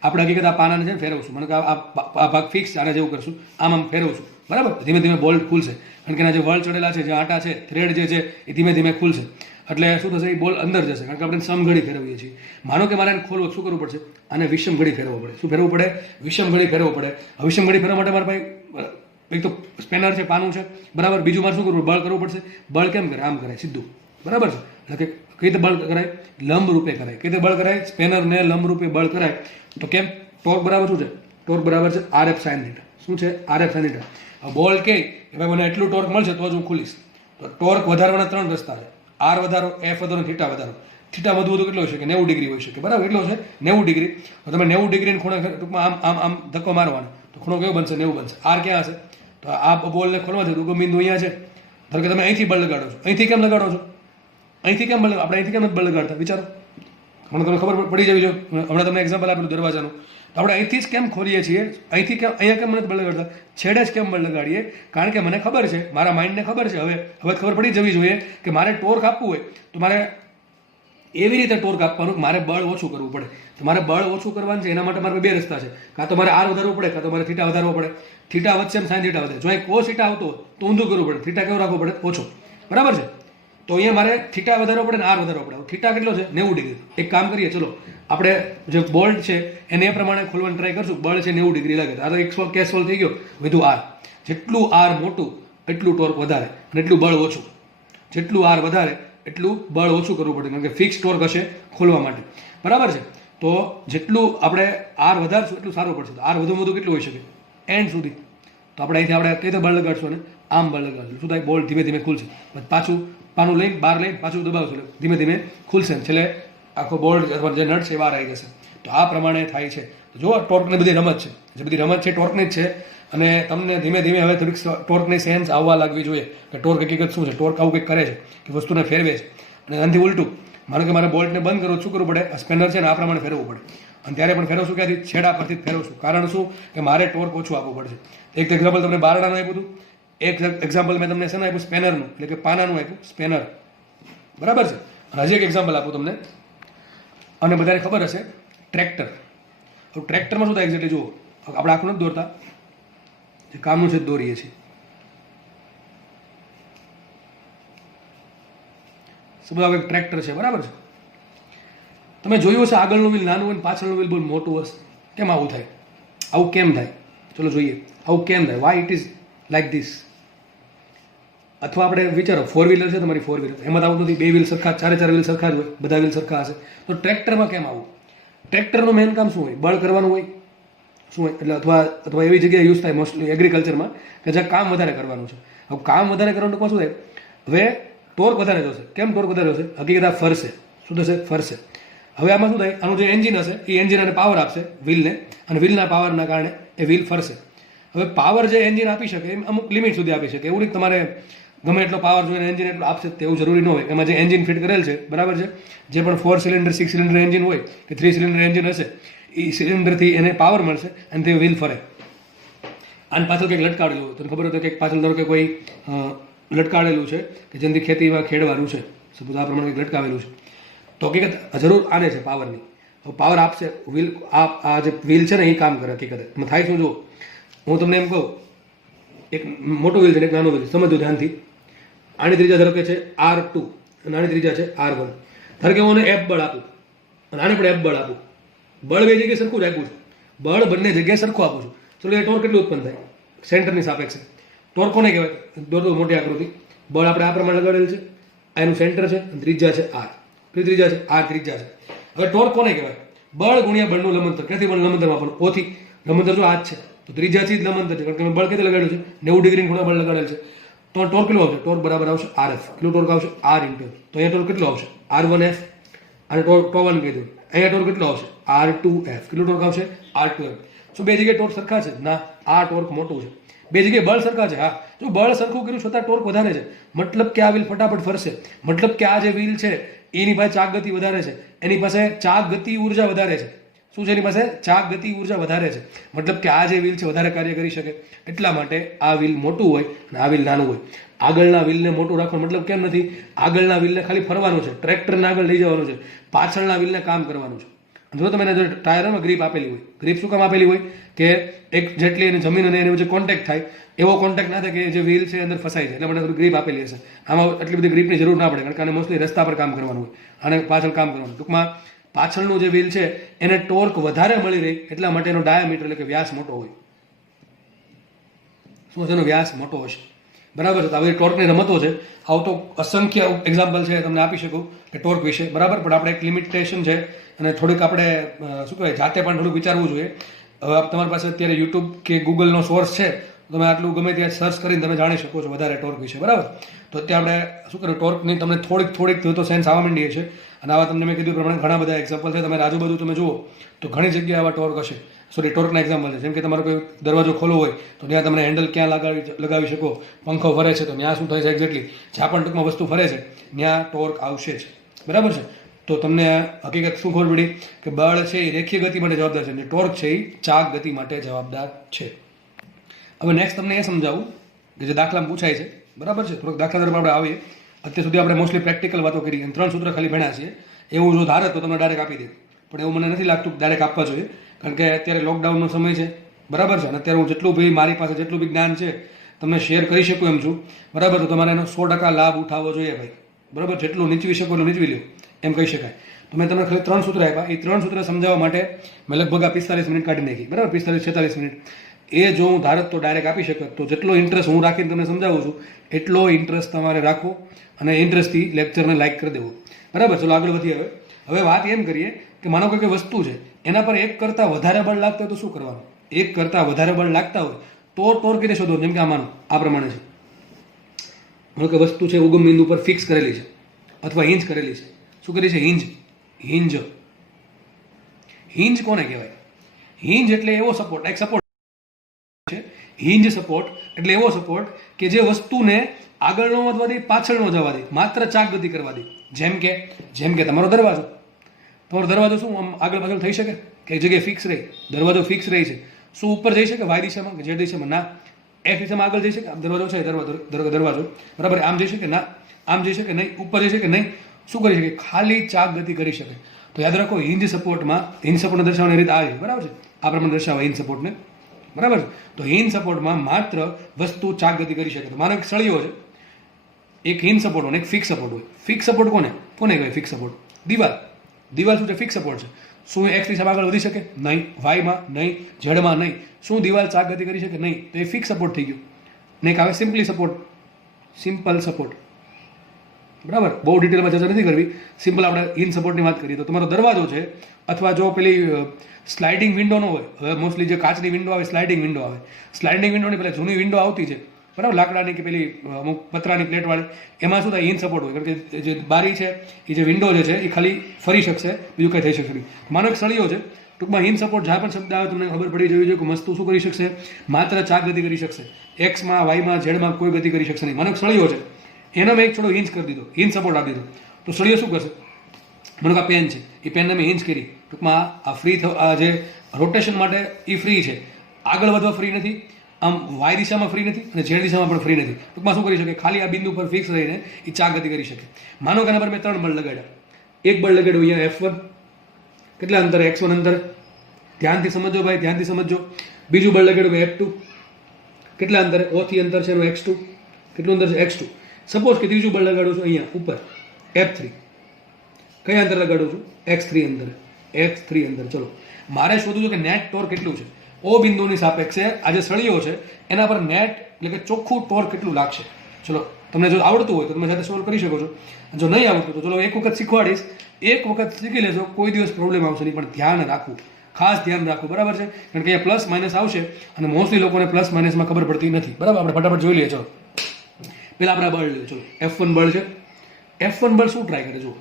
આપણે હકીકત આ પાનાને છે ફેરવશું. મને કે આ ભાગ ફિક્સ, આને જેવું કરશું, આમ ફેરવશું, બરાબર? ધીમે ધીમે બોલ્ટ ખુલશે, કારણ કે એના જે વળ ચડેલા છે, જે આટા છે, થ્રેડ જે છે એ ધીમે ધીમે ખુલશે. એટલે શું થશે? એ બોલ અંદર જશે, કારણ કે આપણે સમઘડી ફેરવીએ છીએ. માનો કે મારે એને ખોલવું, શું કરવું પડશે? આને વિષમ ઘડી ફેરવવો પડે. શું ફેરવવું પડે? વિષમ ઘડી ફેરવવો પડે. વિષમ ઘડી ફેરવવા માટે મારા ભાઈ એક તો સ્પેનર છે, પાનું છે, બરાબર? બીજું મારે શું કરવું? બળ કરવું પડશે. બળ કેમ કરે? આમ કરાય, સીધું, બરાબર છે? એટલે કે કઈ રીતે બળ કરાય? લંબ રૂપે કરાય. કઈ રીતે બળ કરાય? સ્પેનરને લંબ રૂપે બળ કરાય. તો કેમ? ટોર્ક બરાબર શું છે? ટોર્ક બરાબર છે RF sin θ. શું છે? RF sin θ. બોલ કે ભાઈ મને એટલું ટોર્ક મળશે તો જ હું ખુલીશ. તો ટોર્ક વધારવાના 3 રસ્તા છે. R વધારો, F વધારો, θ વધારો. થીટા વધુ કેટલો હોય છે કે 90 ડિગ્રી હોય છે કે, બરાબર? કેટલો છે? 90 ડિગ્રી. તો તમે 90 ડિગ્રીને ખૂણે ટૂંકમાં આમ ધક્કો મારવાનો તો ખૂણો કેવો બનશે? 90 બનશે. R ક્યાં હશે? તો આ બોલને ખોલવા છે તો ઉગમ બિંદુ અહીંયા છે. ધારો કે તમે અહીંથી બળ લગાડો છો. અહીંથી કેમ લગાડો છો? અહીંથી કેમ બળ, આપણે અહીંથી કેમ નથી બળ લગાડતા વિચારો. હમણાં તમને ખબર પડી જવી જોઈએ. હમણાં તમને એક્ઝામ્પલ આપેલું દરવાજાનું. આપણે અહીંથી જ કેમ ખોલીએ છીએ, અહીંથી કેમ, અહીંયા કેમ નથી બળ લગાડતા, છેડે જ કેમ બળ લગાડીએ? કારણ કે મને ખબર છે, મારા માઇન્ડને ખબર છે, હવે ખબર પડી જવી જોઈએ કે મારે ટોર્ક આપવું હોય તો મારે એવી રીતે ટોર્ક આપવાનું કે મારે બળ ઓછું કરવું પડે. તો મારે બળ ઓછું કરવાનું છે, એના માટે મારે બે રસ્તા છે. કાં તો મારે આર વધારવું પડે, કાં તો મારે થીટા વધારવો પડે. થીટા વધશે એમ સાઈન થીટા વધે. જો અહીં કોસ થીટા આવતો તો ઊંધું કરવું પડે, થીટા કેવો રાખવો પડે, ઓછો. બરાબર છે. તો અહીંયા મારે થીટા વધારવો પડે ને આર વધારવો પડે. થીટા કેટલો છે? 90 ડિગ્રી. એક કામ કરીએ, ચલો આપણે જે બોલ્ટ છે એને એ પ્રમાણે ખોલવાનું ટ્રાય કરશું. બળ છે 90 ડિગ્રી લાગે. આ તો એક કેસ સોલ્વ થઈ ગયો. વધુ આર, જેટલું આર મોટું એટલું ટોર્ક વધારે અને એટલું બળ ઓછું. જેટલું આર વધારે એટલું બળ ઓછું કરવું પડે, કારણ કે ફિક્સ ટોર્ક હશે ખોલવા માટે. બરાબર છે. તો જેટલું આપણે આર વધારશું એટલું સારું પડશે. તો આર વધુ કેટલું હોઈ શકે? એન્ડ સુધી. તો આપણે અહીંથી આપણે કઈ રીતે બળ લગાડશું અને આમ બળ લગાડશું. શું થાય? બોલ્ટ ધીમે ધીમે ખુલશે. પાછું પાનું લઈને બહાર લઈને પાછું દબાવશું એટલે ધીમે ધીમે ખુલશે. છેલ્લે આખો બોલ્ટ અથવા જે નટ છે એ બહાર આવી જશે. તો આ પ્રમાણે થાય છે. તો જુઓ, ટોર્કની બધી રમત છે. જે બધી રમત છે ટોર્કની જ છે. અને તમને ધીમે ધીમે હવે થોડીક ટોર્કની સેન્સ આવવા લાગવી જોઈએ કે ટોર્ક હકીકત શું છે. ટોર્ક આવું કંઈક કરે છે કે વસ્તુને ફેરવે છે. અને આનાથી ઉલટું, માનો કે મારે બોલ્ટને બંધ કરવું, શું કરવું પડે? આ સ્પેનર છે ને આ પ્રમાણે ફેરવવું પડે. અને ત્યારે પણ ફેરવશું ક્યાંથી? છેડા પરથી જ ફેરવશું. કારણ શું? કે મારે ટોર્ક ઓછું આપવું પડશે. એક એક્ઝામ્પલ તમને બારડાનું આપ્યું હતું, એક એક્ઝામ્પલ મેં તમને શેનું આપ્યું? સ્પેનરનું, એટલે કે પાનાનું આપ્યું, સ્પેનર. બરાબર છે. અને હજી એક એક્ઝામ્પલ આપું તમને, અને બધાને ખબર હશે, ટ્રેક્ટર. હવે ટ્રેક્ટરમાં શું થાય એક્ઝેક્ટલી જુઓ. આપણે આખું નથી દોરતા, જે કામનું છે દોરીએ છીએ. સમજો એક ટ્રેક્ટર છે. બરાબર છે. તમે જોયું હશે આગળનું વ્હીલ નાનું હોય ને પાછળનું વ્હીલ બહુ મોટું હશે. કેમ આવું થાય? આવું કેમ થાય? ચલો જોઈએ આવું કેમ થાય. Y it is like this. અથવા આપણે વિચારો, 4 વ્હીલર છે તમારી, 4 વ્હીલર, એમાં આવું નથી. 2 વ્હીલ સરખા, 4 વ્હીલ સરખા જ હોય, બધા વ્હીલ સરખા હશે. તો ટ્રેક્ટરમાં કેમ આવું? ટ્રેક્ટરનું મેઇન કામ શું હોય? બળ કરવાનું હોય. શું હોય? એટલે અથવા એવી જગ્યાએ યુઝ થાય મોસ્ટલી એગ્રીકલ્ચરમાં કે જ્યાં કામ વધારે કરવાનું છે. હવે કામ વધારે કરવાનું ટૂંકમાં શું થાય? હવે ટોર્ક વધારે થશે. કેમ ટોર્ક વધારે થશે? હકીકત આ ફરશે. શું થશે? ફરશે. હવે આમાં શું થાય? આનું જે એન્જિન હશે એ એન્જિન આને પાવર આપશે, વ્હીલને, અને વ્હીલના પાવરના કારણે એ વ્હીલ ફરશે. હવે પાવર જે એન્જિન આપી શકે એ અમુક લિમિટ સુધી આપી શકે. એવું નહીં તમારે ગમે એટલો પાવર જોઈને એન્જિન એટલો આપશે તેવું જરૂરી ન હોય. એમાં જે એન્જિન ફિટ કરેલ છે, બરાબર છે, જે પણ 4 સિલિન્ડર 6 સિલિન્ડર એન્જિન હોય કે 3 સિલિન્ડર એન્જિન હશે, એ સિલિન્ડરથી એને પાવર મળશે અને તે વ્હીલ ફરે. આની પાછળ કંઈક લટકાડેલું હોય. તમને ખબર હોય તો કંઈક પાછળ ધારો કે કોઈ લટકાડેલું છે કે જેનાથી ખેતીમાં ખેડવાનું છે, સપોઝ આ પ્રમાણે કંઈક લટકાવેલું છે. તો હકીકત જરૂર આને છે પાવરની. હવે પાવર આપશે વ્હીલ. આ જે વ્હીલ છે ને એ કામ કરે. હકીકત એમાં થાય શું? જો હું તમને એમ કહું, એક મોટો વ્હીલ છે એક નાનો વ્હીલ, સમજો ધ્યાનથી. આની ત્રિજ્યા ધારો કે છે R2 અને આની ત્રિજ્યા છે R1. ધારો કે હું F બળ આપું અને આને પણ F બળ આપું. બળ બે જગ્યાએ સરખું જ આપું છું. બળ બંને જગ્યાએ સરખું આપું છું. ચલો એ ટોર્ક કેટલું ઉત્પન્ન થાય? સેન્ટરની સાપેક્ષે. ટોર્ક કોને કહેવાય? દોરતો મોટી આકૃતિ. બળ આપણે આ પ્રમાણે લગાડેલ છે. આ એનું સેન્ટર છે અને ત્રિજ્યા છે R. કઈ ત્રિજ્યા છે? R ત્રિજ્યા છે. હવે ટોર્ક કોને કહેવાય? બળ ગુણ્યા બળનું લંબંતર. ક્યાંથી બળ લંબંતર વાપરવું? ઓથી. લંબંતર જો આ જ છે તો ત્રિજ્યાથી જ લંબંતર છે. કારણ કે બળ કેટલું લગાડ્યું છે? 90 ડિગ્રી ખૂણા બળ લગાડેલ છે. તો ટોર્ક કેટલું આવશે? ટોર્ક બરાબર આવશે RF. કેટલું ટોર્ક આવશે? R into. તો અહીંયા ટોર્ક કેટલું આવશે? R1F. અને ટો1 કીધું. અહીંયા ટોર્ક કેટલું આવશે? R2F. કેટલું ટોર્ક આવશે? R2F. શું બે જગ્યાએ ટોર્ક સરખા છે? ના, આ ટોર્ક મોટું છે. બે જગ્યાએ બળ સરખા છે. હા, જો બળ સરખું કર્યું છતાં ટોર્ક વધારે છે, મતલબ કે આ વ્હીલ ફટાફટ ફરશે. મતલબ કે આ જે વ્હીલ છે એની પાસે ચાક ગતિ વધારે છે. એની પાસે ચાક ગતિ ઉર્જા વધારે છે. શું છે? એની પાસે ચાક ગતિ ઉર્જા વધારે છે. મતલબ કે આ જે વ્હીલ છે વધારે કાર્ય કરી શકે. એટલા માટે આ વ્હીલ મોટું હોય અને આ વ્હીલ નાનું હોય. આગળના વ્હીલને મોટું રાખવાનું મતલબ કેમ નથી? આગળના વ્હીલને ખાલી ફરવાનું છે, ટ્રેક્ટરને આગળ લઈ જવાનું છે. પાછળના વ્હીલને કામ કરવાનું છે. જો તમે જો ટાયરમાં ગ્રીપ આપેલી હોય, ગ્રીપ શું કામ આપેલી હોય? કે એક જેટલી એની જમીન અને એની વચ્ચે કોન્ટેક્ટ થાય એવો કોન્ટેક્ટ ના થાય કે જે વ્હીલ છે અંદર ફસાઈ જાય. એટલે મને થોડી ગ્રીપ આપેલી હશે. આમાં એટલી બધી ગ્રીપની જરૂર ના પડે, કારણ કે આને મોસ્ટલી રસ્તા પર કામ કરવાનું હોય અને પાછળ કામ કરવાનું. ટૂંકમાં પાછળનું જે વ્હીલ છે એને ટોર્ક વધારે મળી રહે એટલા માટે એનો ડાયામીટર એટલે કે વ્યાસ મોટો હોય. શું છે? એનો વ્યાસ મોટો હશે. બરાબર છે. તો આવી ટોર્કની રમતો છે. આવું તો અસંખ્ય એક્ઝામ્પલ છે તમને આપી શકું કે ટોર્ક વિશે. બરાબર. પણ આપણે એક લિમિટેશન છે અને થોડીક આપણે શું કહેવાય જાતે પણ થોડુંક વિચારવું જોઈએ. હવે તમારી પાસે અત્યારે યુટ્યુબ કે ગૂગલનો સોર્સ છે, તમે આટલું ગમે ત્યાં સર્ચ કરીને તમે જાણી શકો છો વધારે ટોર્ક વિશે. બરાબર. તો અત્યારે આપણે શું કર્યું, ટોર્કની તમને થોડીક તો સેન્સ આવવા માંડીએ છે. અને આવા તમને મેં કીધું પ્રમાણે ઘણા બધા એક્ઝામ્પલ છે. તમે આજુબાજુ તમે જુઓ તો ઘણી જગ્યાએ આવા ટોર્ક હશે. સોરી ટોર્કના એક્ઝામ્પલ છે. જેમ કે તમારો કોઈ દરવાજો ખોલવો હોય તો ત્યાં તમને હેન્ડલ ક્યાં લગાવી શકો, પંખો ફરે છે તો ત્યાં શું થાય છે એક્ઝેક્ટલી, જ્યાં પણ ટૂંકમાં વસ્તુ ફરે છે ત્યાં ટોર્ક આવશે જ. બરાબર છે. તો તમને હકીકત શું ખબર પડી કે બળ છે એ રેખીય ગતિ માટે જવાબદાર છે અને ટોર્ક છે એ ચાક ગતિ માટે જવાબદાર છે. હવે નેક્સ્ટ તમને એ સમજાવું કે જે દાખલામાં પૂછાય છે. બરાબર છે. થોડોક દાખલા તરફ આપણે આવીએ. અત્યાર સુધી આપણે મોસ્ટલી પ્રેક્ટિકલ વાતો કરી અને 3 સૂત્ર ખાલી ભણ્યા છીએ. એવું જો ધારે તો તમને ડાયરેક્ટ આપી દે, પણ એવું મને નથી લાગતું કે ડાયરેક્ટ આપવા જોઈએ, કારણ કે અત્યારે લોકડાઉનનો સમય છે. બરાબર છે. અને અત્યારે હું જેટલું બી મારી પાસે જેટલું બી જ્ઞાન છે તમને શેર કરી શકું એમ છું. બરાબર. તો તમારે એનો 100% લાભ ઉઠાવવો જોઈએ ભાઈ. બરાબર. જેટલું નીચવી શકો એટલું નીચવી લો એમ કહી શકાય. તો મેં તમને ખાલી 3 સૂત્ર આપ્યા. એ 3 સૂત્ર સમજાવવા માટે મેં લગભગ 45 મિનિટ કાઢી નાખી. બરાબર. 45-46 મિનિટ. એ જો હું ધારત તો ડાયરેક્ટ આપી શકત. તો જેટલો ઇન્ટરેસ્ટ હું રાખીને તમને સમજાવું છું એટલો ઇન્ટરેસ્ટ તમારે રાખવો અને ઇન્ટરેસ્ટથી લેક્ચરને લાઇક કરી દેવું. બરાબર. ચલો આગળ વધીએ. હવે વાત એમ કરીએ કે માનો કોઈ વસ્તુ છે એના પર એક કરતાં વધારે બળ લાગતા હોય તો શું કરવાનું? એક કરતાં વધારે બળ લાગતા હોય તો ટોર્ક રીતે શોધો. જેમ કે આ માનો આ પ્રમાણે છે. માનો કે વસ્તુ છે ઉગમ બિંદુ પર ફિક્સ કરેલી છે અથવા હિંજ કરેલી છે. શું કરી છે? હિંજ. હિંજ કોને કહેવાય? હિંજ એટલે એવો સપોર્ટ, એક સપોર્ટ છે. હિંજ સપોર્ટ એટલે એવો સપોર્ટ કે જે વસ્તુને આગળ ન વધવા દે, પાછળ ન જવા દે, માત્ર ચાક ગતિ કરવા દે. જેમ કે તમારો દરવાજો શું આમ આગળ પાછળ થઈ શકે કે એક જગ્યાએ ફિક્સ રહે? દરવાજો ફિક્સ રહે છે. શું ઉપર જઈ શકે વાય દિશામાં કે જે દિશામાં? ના. એક દિશામાં આગળ જઈ શકે? દરવાજો છે દરવાજો બરાબર આમ જઈ શકે? ના. આમ જઈ શકે નહીં? ઉપર જઈ શકે નહીં? શું કરી શકે? ખાલી ચાક ગતિ કરી શકે. તો યાદ રાખો હિંજ સપોર્ટને દર્શાવવાની રીત આ છે. બરાબર છે. આ પ્રમાણે દર્શાવે હિંજ સપોર્ટને. બરાબર છે. તો હિંજ સપોર્ટમાં માત્ર વસ્તુ ચાક ગતિ કરી શકે. તો માનો એક સળિયો છે, એક હિંજ સપોર્ટ હોય, એક ફિક્સ સપોર્ટ હોય. ફિક્સ સપોર્ટ કોને કહેવાય? ફિક્સ સપોર્ટ દિવાલ શું છે? ફિક્સ સપોર્ટ છે. શું એક્સ દિશામાં આગળ વધી શકે? નહીં. વાયમાં નહીં, ઝેડમાં નહીં. શું દિવાલ ચાક ગતિ કરી શકે? નહીં. તો એ ફિક્સ સપોર્ટ થઈ ગયો. ને એક આવે સિમ્પલ સપોર્ટ. બરાબર. બહુ ડિટેલમાં ચર્ચા નથી કરવી. સિમ્પલ આપણે હિંજ સપોર્ટની વાત કરીએ તો તમારો દરવાજો છે અથવા જો પેલી સ્લાઇડિંગ વિન્ડો ન હોય, હવે મોસ્ટલી જે કાચની વિન્ડો આવે સ્લાઇડિંગ વિન્ડો આવે. સ્લાઇડિંગ વિન્ડોની પહેલાં જૂની વિન્ડો આવતી છે બરાબર, લાકડાની કે પેલી અમુક પતરાની પ્લેટવાળી. એમાં શું થાય? હિંજ સપોર્ટ હોય, કારણ કે જે બારી છે એ જે વિન્ડો જે છે એ ખાલી ફરી શકશે, બીજું કંઈ થઈ શકશે નહીં. માનો એક સળિયો છે, ટૂંકમાં હિંજ સપોર્ટ જ્યાં પણ શબ્દ આવે તમને ખબર પડી જવી જોઈએ કે વસ્તુ શું કરી શકશે? માત્ર ચાક ગતિ કરી શકશે. એક્સમાં, વાયમાં, ઝેડમાં કોઈ ગતિ કરી શકશે નહીં. માનો એક સળિયો છે, એનો મેં એક થોડો હિંજ કરી દીધો, હિંજ સપોર્ટ આપી દીધો, તો સળિયો શું કરશે? માનો કે આ પેન છે, એ પેનને મેં હિંજ કરી. ટૂંકમાં આ આ જે રોટેશન માટે એ ફ્રી છે, આગળ વધવા ફ્રી નથી, આમ વાય દિશામાં ફ્રી નથી અને ઝેડ દિશામાં પણ ફ્રી નથી. ટૂંકમાં શું કરી શકે? ખાલી આ બિંદુ પર ફિક્સ રહીને એ ચાક ગતિ કરી શકે. માનો કે એના પર મેં 3 બળ લગાડ્યા. એક બળ લગાડ્યું અહીંયા F1, કેટલા અંતરે? X1 અંતરે. ધ્યાનથી સમજો ભાઈ, ધ્યાનથી સમજો. બીજું બળ લગાડ્યું મેં F2, કેટલા અંતરે? O થી અંતર છે એનું X2, કેટલું અંતર છે? X2. સપોઝ કે ત્રીજું બળ લગાડું છું અહીંયા ઉપર F3, કયા અંતર લગાડું છું? X3 અંતર. ચલો મારે શોધવું છે કે નેટ ટોર્ક કેટલું છે ઓ બિંદુની સાપેક્ષે આ જે સળિયો છે એના પર નેટ એટલે કે ચોખ્ખું ટોર્ક કેટલું લાગશે. ચલો તમને જો આવડતું હોય તો તમે સાથે સોલ્વ કરી શકો છો. જો નહીં આવડતું તો ચલો એક વખત શીખવાડીશ, એક વખત શીખી લેશો, કોઈ દિવસ પ્રોબ્લેમ આવશે નહીં. પણ ધ્યાન રાખવું, ખાસ ધ્યાન રાખવું. બરાબર છે. કારણ કે અહીંયા પ્લસ માઇનસ આવશે અને મોસ્ટલી લોકોને પ્લસ માઇનસમાં ખબર પડતી નથી. બરાબર. આપણે ફટાફટ જોઈ લઈએ. ચલો પેલા આપણે બળ લઈએ. ચલો F1 બળ છે. F1 બળ શું ટ્રાય કરે? જો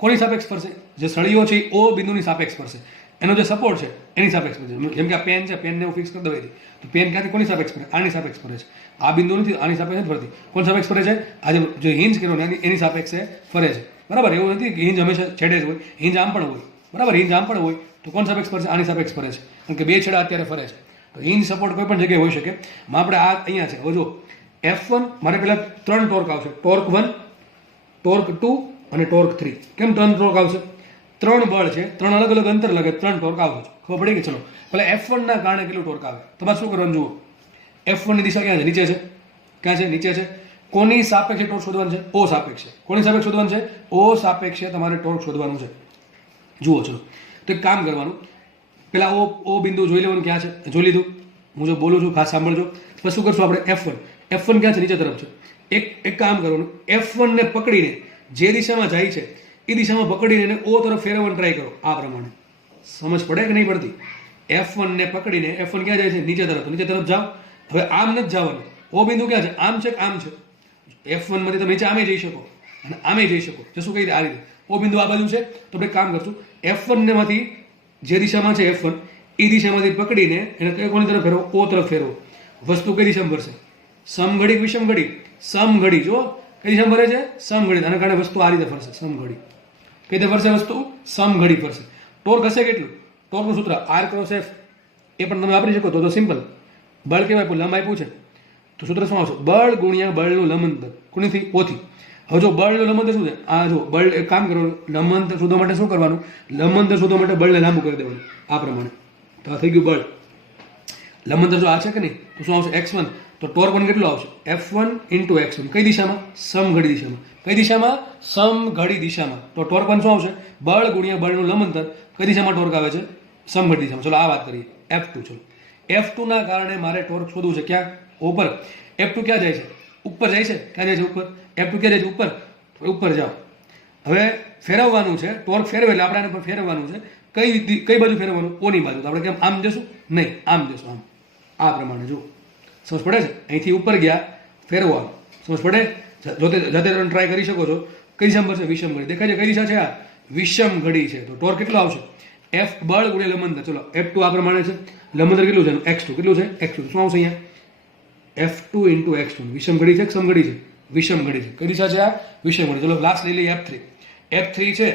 કોની સાપેક્ષ ફરશે? જે સળિયો છે એ O બિંદુની સાપેક્ષ ફરશે. એનો જે સપોર્ટ છે એની સાપેક્ષ ફરશે. જેમ કે આ પેન છે, પેનને હું ફિક્સ કરી દઉં તો પેન ક્યાંથી કોની સાપેક્ષ ફરે? આની સાપેક્ષ ફરે છે. આ બિંદુ નથી, આની સાપેક્ષ નથી ફરતી. કોની સાપેક્ષ ફરે છે? આજે જે હિંજ કર્યો ને એની સાપેક્ષે ફરે છે. બરાબર. એવું નથી કે હિંજ હંમેશા છેડે જ હોય, હિંજ આમ પણ હોય. બરાબર. હિંજ આમ પણ હોય તો કોણ સાપેક્ષ ફરશે? આની સાપેક્ષ ફરે છે, કારણ કે બે છેડા અત્યારે ફરે છે. તો હિંજ સપોર્ટ કોઈ પણ જગ્યાએ હોઈ શકે. આપણે આ અહીંયા છે. હવે જો F1 મારે પહેલા 3 ટોર્ક આવશે, ટોર્ક 1, ટોર્ક 2 અને ટોર્ક 3. કેમ 3 ટોર્ક આવશે? 3 બળ છે, 3 અલગ અલગ અંતર લાગે, 3 ટોર્ક આવશે. ખબર પડી કે? ચલો પહેલા F1 ના કારણે કેટલું ટોર્ક આવે તમારે શું કરવાનું? જુઓ F1 ની દિશા ક્યાં છે? નીચે છે. ક્યાં છે? નીચે છે. કોની સાપેક્ષે ટોર્ક શોધવાનું છે? O સાપેક્ષે. કોની સાપેક્ષે શોધવાનું છે? O સાપેક્ષે તમારે ટોર્ક શોધવાનું છે. જુઓ ચલો તો એક કામ કરવાનું, પેલા O બિંદુ જોઈ લેવાનું ક્યાં છે. જોઈ લીધું. હું જો બોલું છું ખાસ સાંભળજો. પછી શું કરશું આપણે? F1 ક્યાં છે? નીચે તરફ છે. એક કામ કરવાનું, F1 ને પકડીને જે દિશામાં જાય છે એ દિશામાં પકડીને એને O તરફ ફેરવવાનું ટ્રાય કરો. આ પ્રમાણે સમજ પડે કે નહીં પડતી? F1 ને પકડીને, F1 ક્યાં જાય છે? નીચે તરફ. નીચે તરફ જાઓ. હવે આમ નથી જવાનું. O બિંદુ ક્યાં છે? આમ છે કે આમ છે? F1 માંથી તમે નીચે આમે જઈ શકો અને આમે જઈ શકો. જશું કઈ રીતે? આ રીતે. O બિંદુ આ બાજુ છે તો આપણે કામ કરશું, F1 ને માંથી જે દિશામાં છે F1 એ દિશામાંથી પકડીને એને કોની તરફ ફેરવો? ઓ તરફ ફેરવો. વસ્તુ કઈ દિશામાં ફરશે? સમઘડી કે વિષમઘડી? સમઘડી. જો કઈ દિશામાં ફરે છે? સમઘડી. આના કારણે વસ્તુ આ રીતે ફરશે, સમઘડી. કઈ રીતે ફરશે વસ્તુ? સમઘડી ફરશે. ટોર્ક હશે કેટલું? ટોર્કનું સૂત્ર આર ક્રોસ એફ. એ પણ તમે વાપરી શકો તો સિમ્પલ. બળ કેવું આપ્યું? લંબ આપ્યું છે તો સૂત્ર શું આવશે? બળ ગુણ્યા બળનું લંબાંતર. કોનીથી? ઓથી. હવે જો બળનું લંબાંતર શું છે? આ જો બળ એક કામ કરવાનું, લંબાંતર શોધવા માટે શું કરવાનું? લંબાંતર શોધવા માટે બળને લાંબુ કરી દેવાનું આ પ્રમાણે. તો આ થઈ ગયું બળ. લંબાંતર જો આ છે કે નહીં તો શું આવશે? x1. તો ટોર્ક 1 કેટલું આવશે? F1 into x1. કઈ દિશામાં? સમઘડી દિશામાં. કઈ દિશામાં? સમઘડી દિશામાં. તો ટોર્ક 1 શું આવશે? બળ ગુણ્યા બળનું લંબાંતર. કઈ દિશામાં ટોર્ક આવે છે? સમઘડી દિશામાં. ચલો આ વાત કરીએ. F2. ચલો F2 ના કારણે મારે ટોર્ક શોધવું છે. ક્યાં? ઉપર. F2 ક્યાં જાય છે? ઉપર જાય છે. ક્યાં જાય છે? ઉપર. F2 ક્યાં જાય છે? ઉપર. ઉપર જાઓ. હવે ફેરવવાનું છે. ટોર્ક ફેરવે એટલે આપણે આને પર ફેરવવાનું છે. કઈ બાજુ ફેરવવાનું? ઓની બાજુ. તો આપણે કેમ આમ જશું? નહીં, આમ જશું. આમ આ પ્રમાણે જો સમજ પડે છે? અહીંથી ઉપર ગયા ફેરવવાનું. સમજ પડે? જાતે ટ્રાય કરી શકો છો. કઈ દિશામાં ફરશે? વિષમઘડી. દેખાય છે કઈ દિશા છે? આ વિષમઘડી છે. તો ટોર્ક કેટલો આવશે? F બળ ગુણ્યા લંબાંતર. ચલો F2 આ પ્રમાણે છે. લંબાંતર કેટલું છે? x2. કેટલું છે? x2. શું આવશે અહીંયા? F2 into x2. વિષમઘડી છે કે સમઘડી છે? વિષમઘડી છે. કઈ દિશા છે? આ વિષમઘડી. ચલો લાસ્ટ લઈ લઈએ F3. F3 છે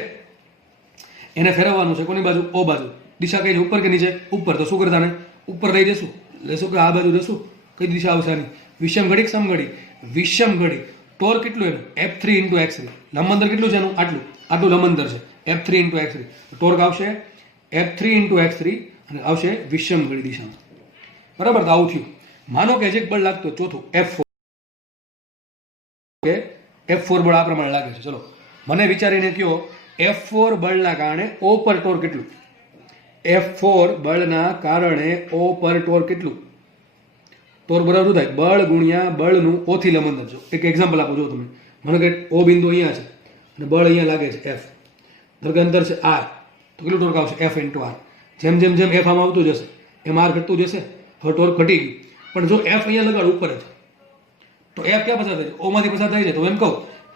એને ફેરવવાનું છે. કોની બાજુ? ઓ બાજુ. દિશા કઈ છે? ઉપર કે નીચે? ઉપર. તો શું કરતા ને? ઉપર લઈ જશું. લેશું કે આ બાજુ જશું? કઈ દિશા આવશે આની? વિષમઘડી કે સમઘડી? વિષમઘડી. ટોર્ક કેટલું એનું? F3 into x3. લંબાંતર કેટલું છે એનું? આટલું. આટલું લંબાંતર છે. F3 into x3. ટોર્ક આવશે F3 ઇન્ટુ x3 અને આવશે વિષમઘડી દિશામાં. બરાબર? તો આવું થયું. માનો કે હજી એક બળ લાગતો ચોથું F4. કે F4 બળ આ પ્રમાણે લાગે છે. ચલો મને વિચારીને કયો F4 બળના કારણે O પર ટોર્ક કેટલું? F4 બળના કારણે O પર ટોર્ક કેટલું? ટોર્ક બરાબર શું થાય? બળ ગુણ્યા બળનું O થી લંબાંતર. જો એક એક્ઝામ્પલ આપું. જો તમે મને કે O બિંદુ અહીંયા છે અને બળ અહીંયા લાગે છે F. ધારો કે અંતર છે R. તો કેટલું ટોર્ક આવશે? F into R. જેમ જેમ જેમ F આમ આવતું જશે એમ R ઘટતું જશે. હવે ટોર્ક ઘટી ગયું. પણ જો F અહીંયા લગાડ ઉપર જ તો F ક્યાં પસાર થાય છે? O માંથી પસાર થાય છે. તો એમ કહું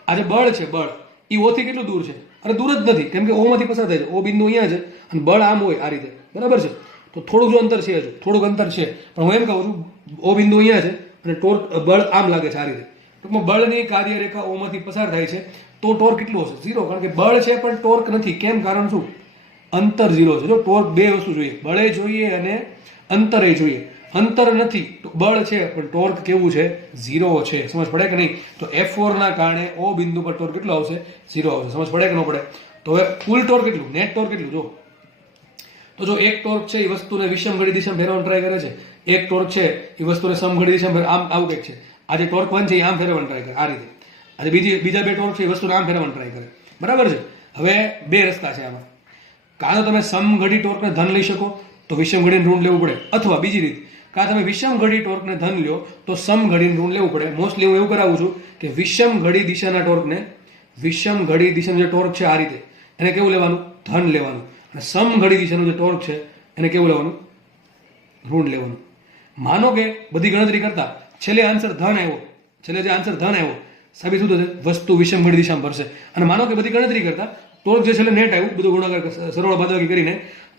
આ જે બળ છે બળ એ O થી કેટલું દૂર છે? અરે દૂર જ નથી, કેમ કે O માંથી પસાર થાય છે. O બિંદુ અહીંયા છે અને બળ આમ હોય આ રીતે. બરાબર છે? તો થોડુંક જો અંતર છે, હજુ થોડુંક અંતર છે, પણ હું એમ કહું છું O બિંદુ અહીંયા છે અને ટોર્ક બળ આમ લાગે છે આ રીતે. ટૂંકમાં બળની કાર્યરેખા O માંથી પસાર થાય છે તો ટોર્ક કેટલું હશે? 0. કારણ કે બળ છે પણ ટોર્ક નથી. કેમ? કારણ શું? અંતર 0 છે. જો ટોર્ક બે વસ્તુ જોઈએ, બળે જોઈએ અને અંતરે જોઈએ. અંતર નથી, બળ છે પણ ટોર્ક કેવું છે? 0 છે. સમજ પડે કે નહીં? તો F4 ના કારણે O બિંદુ પર ટોર્ક કેટલો આવશે? 0 આવશે. સમજ પડે કે ન પડે? તો હવે કુલ ટોર્ક કેટલું? નેટ ટોર્ક કેટલું? જો તો જો એક ટોર્ક છે એ વસ્તુને વિષમઘડી દિશામાં ફેરવવાનું ટ્રાય કરે છે. એક ટોર્ક છે એ વસ્તુને સમઘડી દિશામાં આમ આવું કંઈક છે. આ જે ટોર્ક 1 છે એ આમ ફેરવવાનું ટ્રાય કરે આ રીતે. આજે બીજા બે ટોર્ક છે એ વસ્તુને આમ ફેરવવાનું ટ્રાય કરે. બરાબર છે? હવે બે રસ્તા છે આમાં. કાં તો તમે સમઘડી ટોર્કને ધન લઈ શકો તો વિષમઘડીને ઋણ લેવું પડે, અથવા બીજી રીત કાં તમે વિષમઘડી ટોર્કને ધન લ્યો તો સમઘડીને ઋણ લેવું પડે. મોસ્ટલી હું એવું કરાવું છું કે વિષમઘડી દિશાના ટોર્કને, વિષમઘડી દિશાનું જે ટોર્ક છે આ રીતે એને કેવું લેવાનું? ધન લેવાનું. અને સમઘડી દિશાનું જે ટોર્ક છે એને કેવું લેવાનું? ઋણ લેવાનું. માનો કે બધી ગણતરી કરતા છેલ્લે આન્સર ધન આવ્યો, છેલ્લે જે આન્સર ધન આવ્યો સાબિત શું થશે? વસ્તુ વિષમઘડી દિશામાં ભરશે. અને માનો કે બધી ગણતરી કરતા ટોર્ક જે છેલ્લે નેટ આવ્યું, બધું ગુણાકાર સરળ બાદબાકી કરીને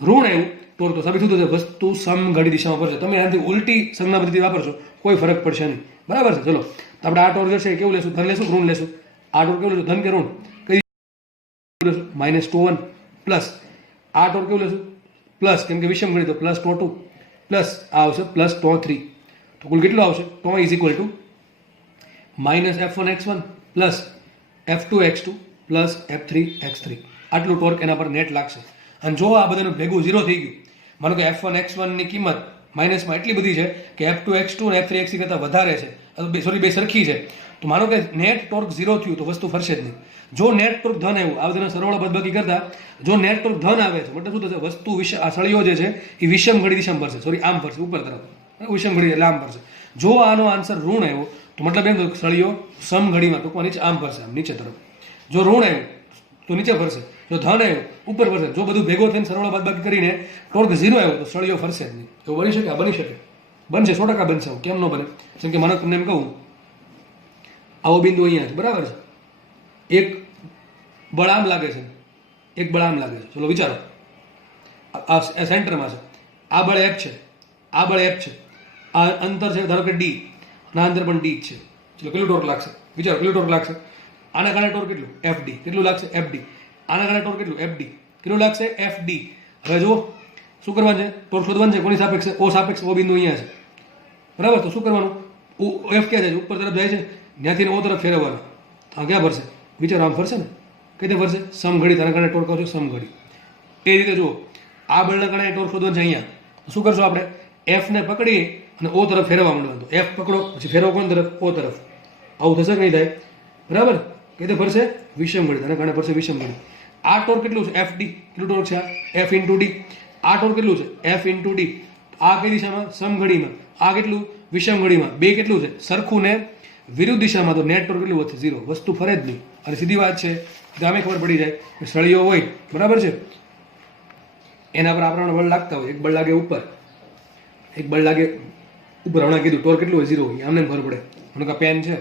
ઋણ આવ્યું ટોર્ક, તો સાબિત શું થશે? વસ્તુ સમઘડી દિશામાં ભરશે. તમે આનાથી ઉલટી સંજ્ઞા પદ્ધતિ વાપરશો કોઈ ફરક પડશે નહીં. બરાબર છે? ચલો તો આપણે આ ટોર્ક જે છે કેવું લેશું? ધન લેશું ઋણ લેશું? આ ટોર્ક કેવું લેશું? ધન કે ઋણ? કઈ લેશું? -2 1 પ્લસ આ ટોર્ક કેવું લેશું? પ્લસ, કેમ કે વિષમઘડી તો +2 પ્લસ આ આવશે +3. તો કુલ કેટલું આવશે? τ is equal to -F1x1 plus F2x2 plus F3x3. આટલું ટોર્ક એના પર નેટ લાગશે. અને જો આ બધાનું ભેગું 0 થઈ ગયું, માનો કે F1x1 ની કિંમત માઇનસમાં એટલી બધી છે કે F2x2 અને F3x3 કરતાં વધારે છે, સોરી બે સરખી છે, તો માનો કે નેટ ટોર્ક 0 થયું તો વસ્તુ ફરશે જ નહીં. જો નેટ ટોર્ક ધન આવ્યું, આ બધાના સરવાળો બાદબાકી કરતા જો નેટ ટોર્ક ધન આવે છે મતલબ શું થશે? વસ્તુ આ સળિયો જે છે એ વિષમઘડી દિશામાં ફરશે, સોરી આમ ફરશે ઉપર તરફ. વિષમઘડી એટલે આમ ફરશે. જો આનો આન્સર ઋણ આવ્યો તો મતલબ એમ કે સળિયો સમઘડીમાં ટૂંકમાં નીચે આમ ફરશે, આમ નીચે તરફ. જો ઋણ આવ્યું તો નીચે ફરશે, જો ધન આવ્યું ઉપર ફરશે. જો બધું ભેગો થઈને સરવાળો બાદબાકી કરીને ટોર્ક 0 આવ્યો તો સળિયો ફરશે જ નહીં. એવું બની શકે? આ બની શકે, બનશે, 100% બનશે. કેમ ન બને? જેમ કે મને તમને એમ કહું આવો બિંદુ અહીંયા છે, બરાબર છે? એક બળ આમ લાગે છે, એક બળ આમ લાગે છે. ચલો વિચારો, આ સેન્ટરમાં છે. આ બળ F છે, આ બળ F છે, આ અંતર છે ધારો કે D, અને આ અંતર પણ D છે. ચલો કેટલું ટોર્ક લાગશે વિચારો, કેટલું ટોર્ક લાગશે? આના કારણે ટોર્ક કેટલું? FD. કેટલું લાગશે? FD. આના કારણે ટોર્ક કેટલું? FD. કેટલું લાગશે? FD. હવે જુઓ શું કરવાનું છે? ટોર્ક શોધવાનું છે. કોની સાપેક્ષે? O સાપેક્ષ. O બિંદુ અહીંયા છે, બરાબર. તો શું કરવાનું? F ક્યાં જાય છે? ઉપર તરફ જાય છે, ત્યાંથી O તરફ ફેરવવાનું. આ ક્યાં ફરશે? વિચારો, આમ ફરશે ને. કઈ રીતે ફરશે? સમઘડી. તેના કારણે ટોર્ક આવશે સમઘડી. એ રીતે જુઓ, આ બળના કારણે ટોર્ક શોધવાનું છે અહીંયા. શું કરશો આપણે? F ને પકડી અને O તરફ ફેરવવા માંડવાનું. F પકડો પછી ફેરવો કોણ તરફ? O તરફ. આવું થશે કે નહીં થાય? બરાબર. કઈ રીતે ફરશે? વિષમઘડી. તેના કારણે ફરશે વિષમઘડી. આ ટોર્ક કેટલું છે? FD. કેટલું ટોર્ક છે? F into D. આ ટોર્ક કેટલું છે? F into D. આ કઈ દિશામાં? સમઘડીમાં. આ કેટલું? વિષમઘડીમાં. બે કેટલું છે? સરખું ને વિરુદ્ધ દિશામાં. તો નેટ ટોર્ક કેટલું વધશે? 0. વસ્તુ ફરે જ નહીં. અને સીધી વાત છે, ગામે ખબર પડી જાય કે સળીઓ હોય, બરાબર છે, એના પર આપણા બળ લાગતા હોય. એક બળ લાગે ઉપર, એક બળ લાગે ઉપર. હમણાં કીધું ટોર્ક કેટલું હોય? 0 હોય. આમને ખબર પડે. મને આ પેન છે,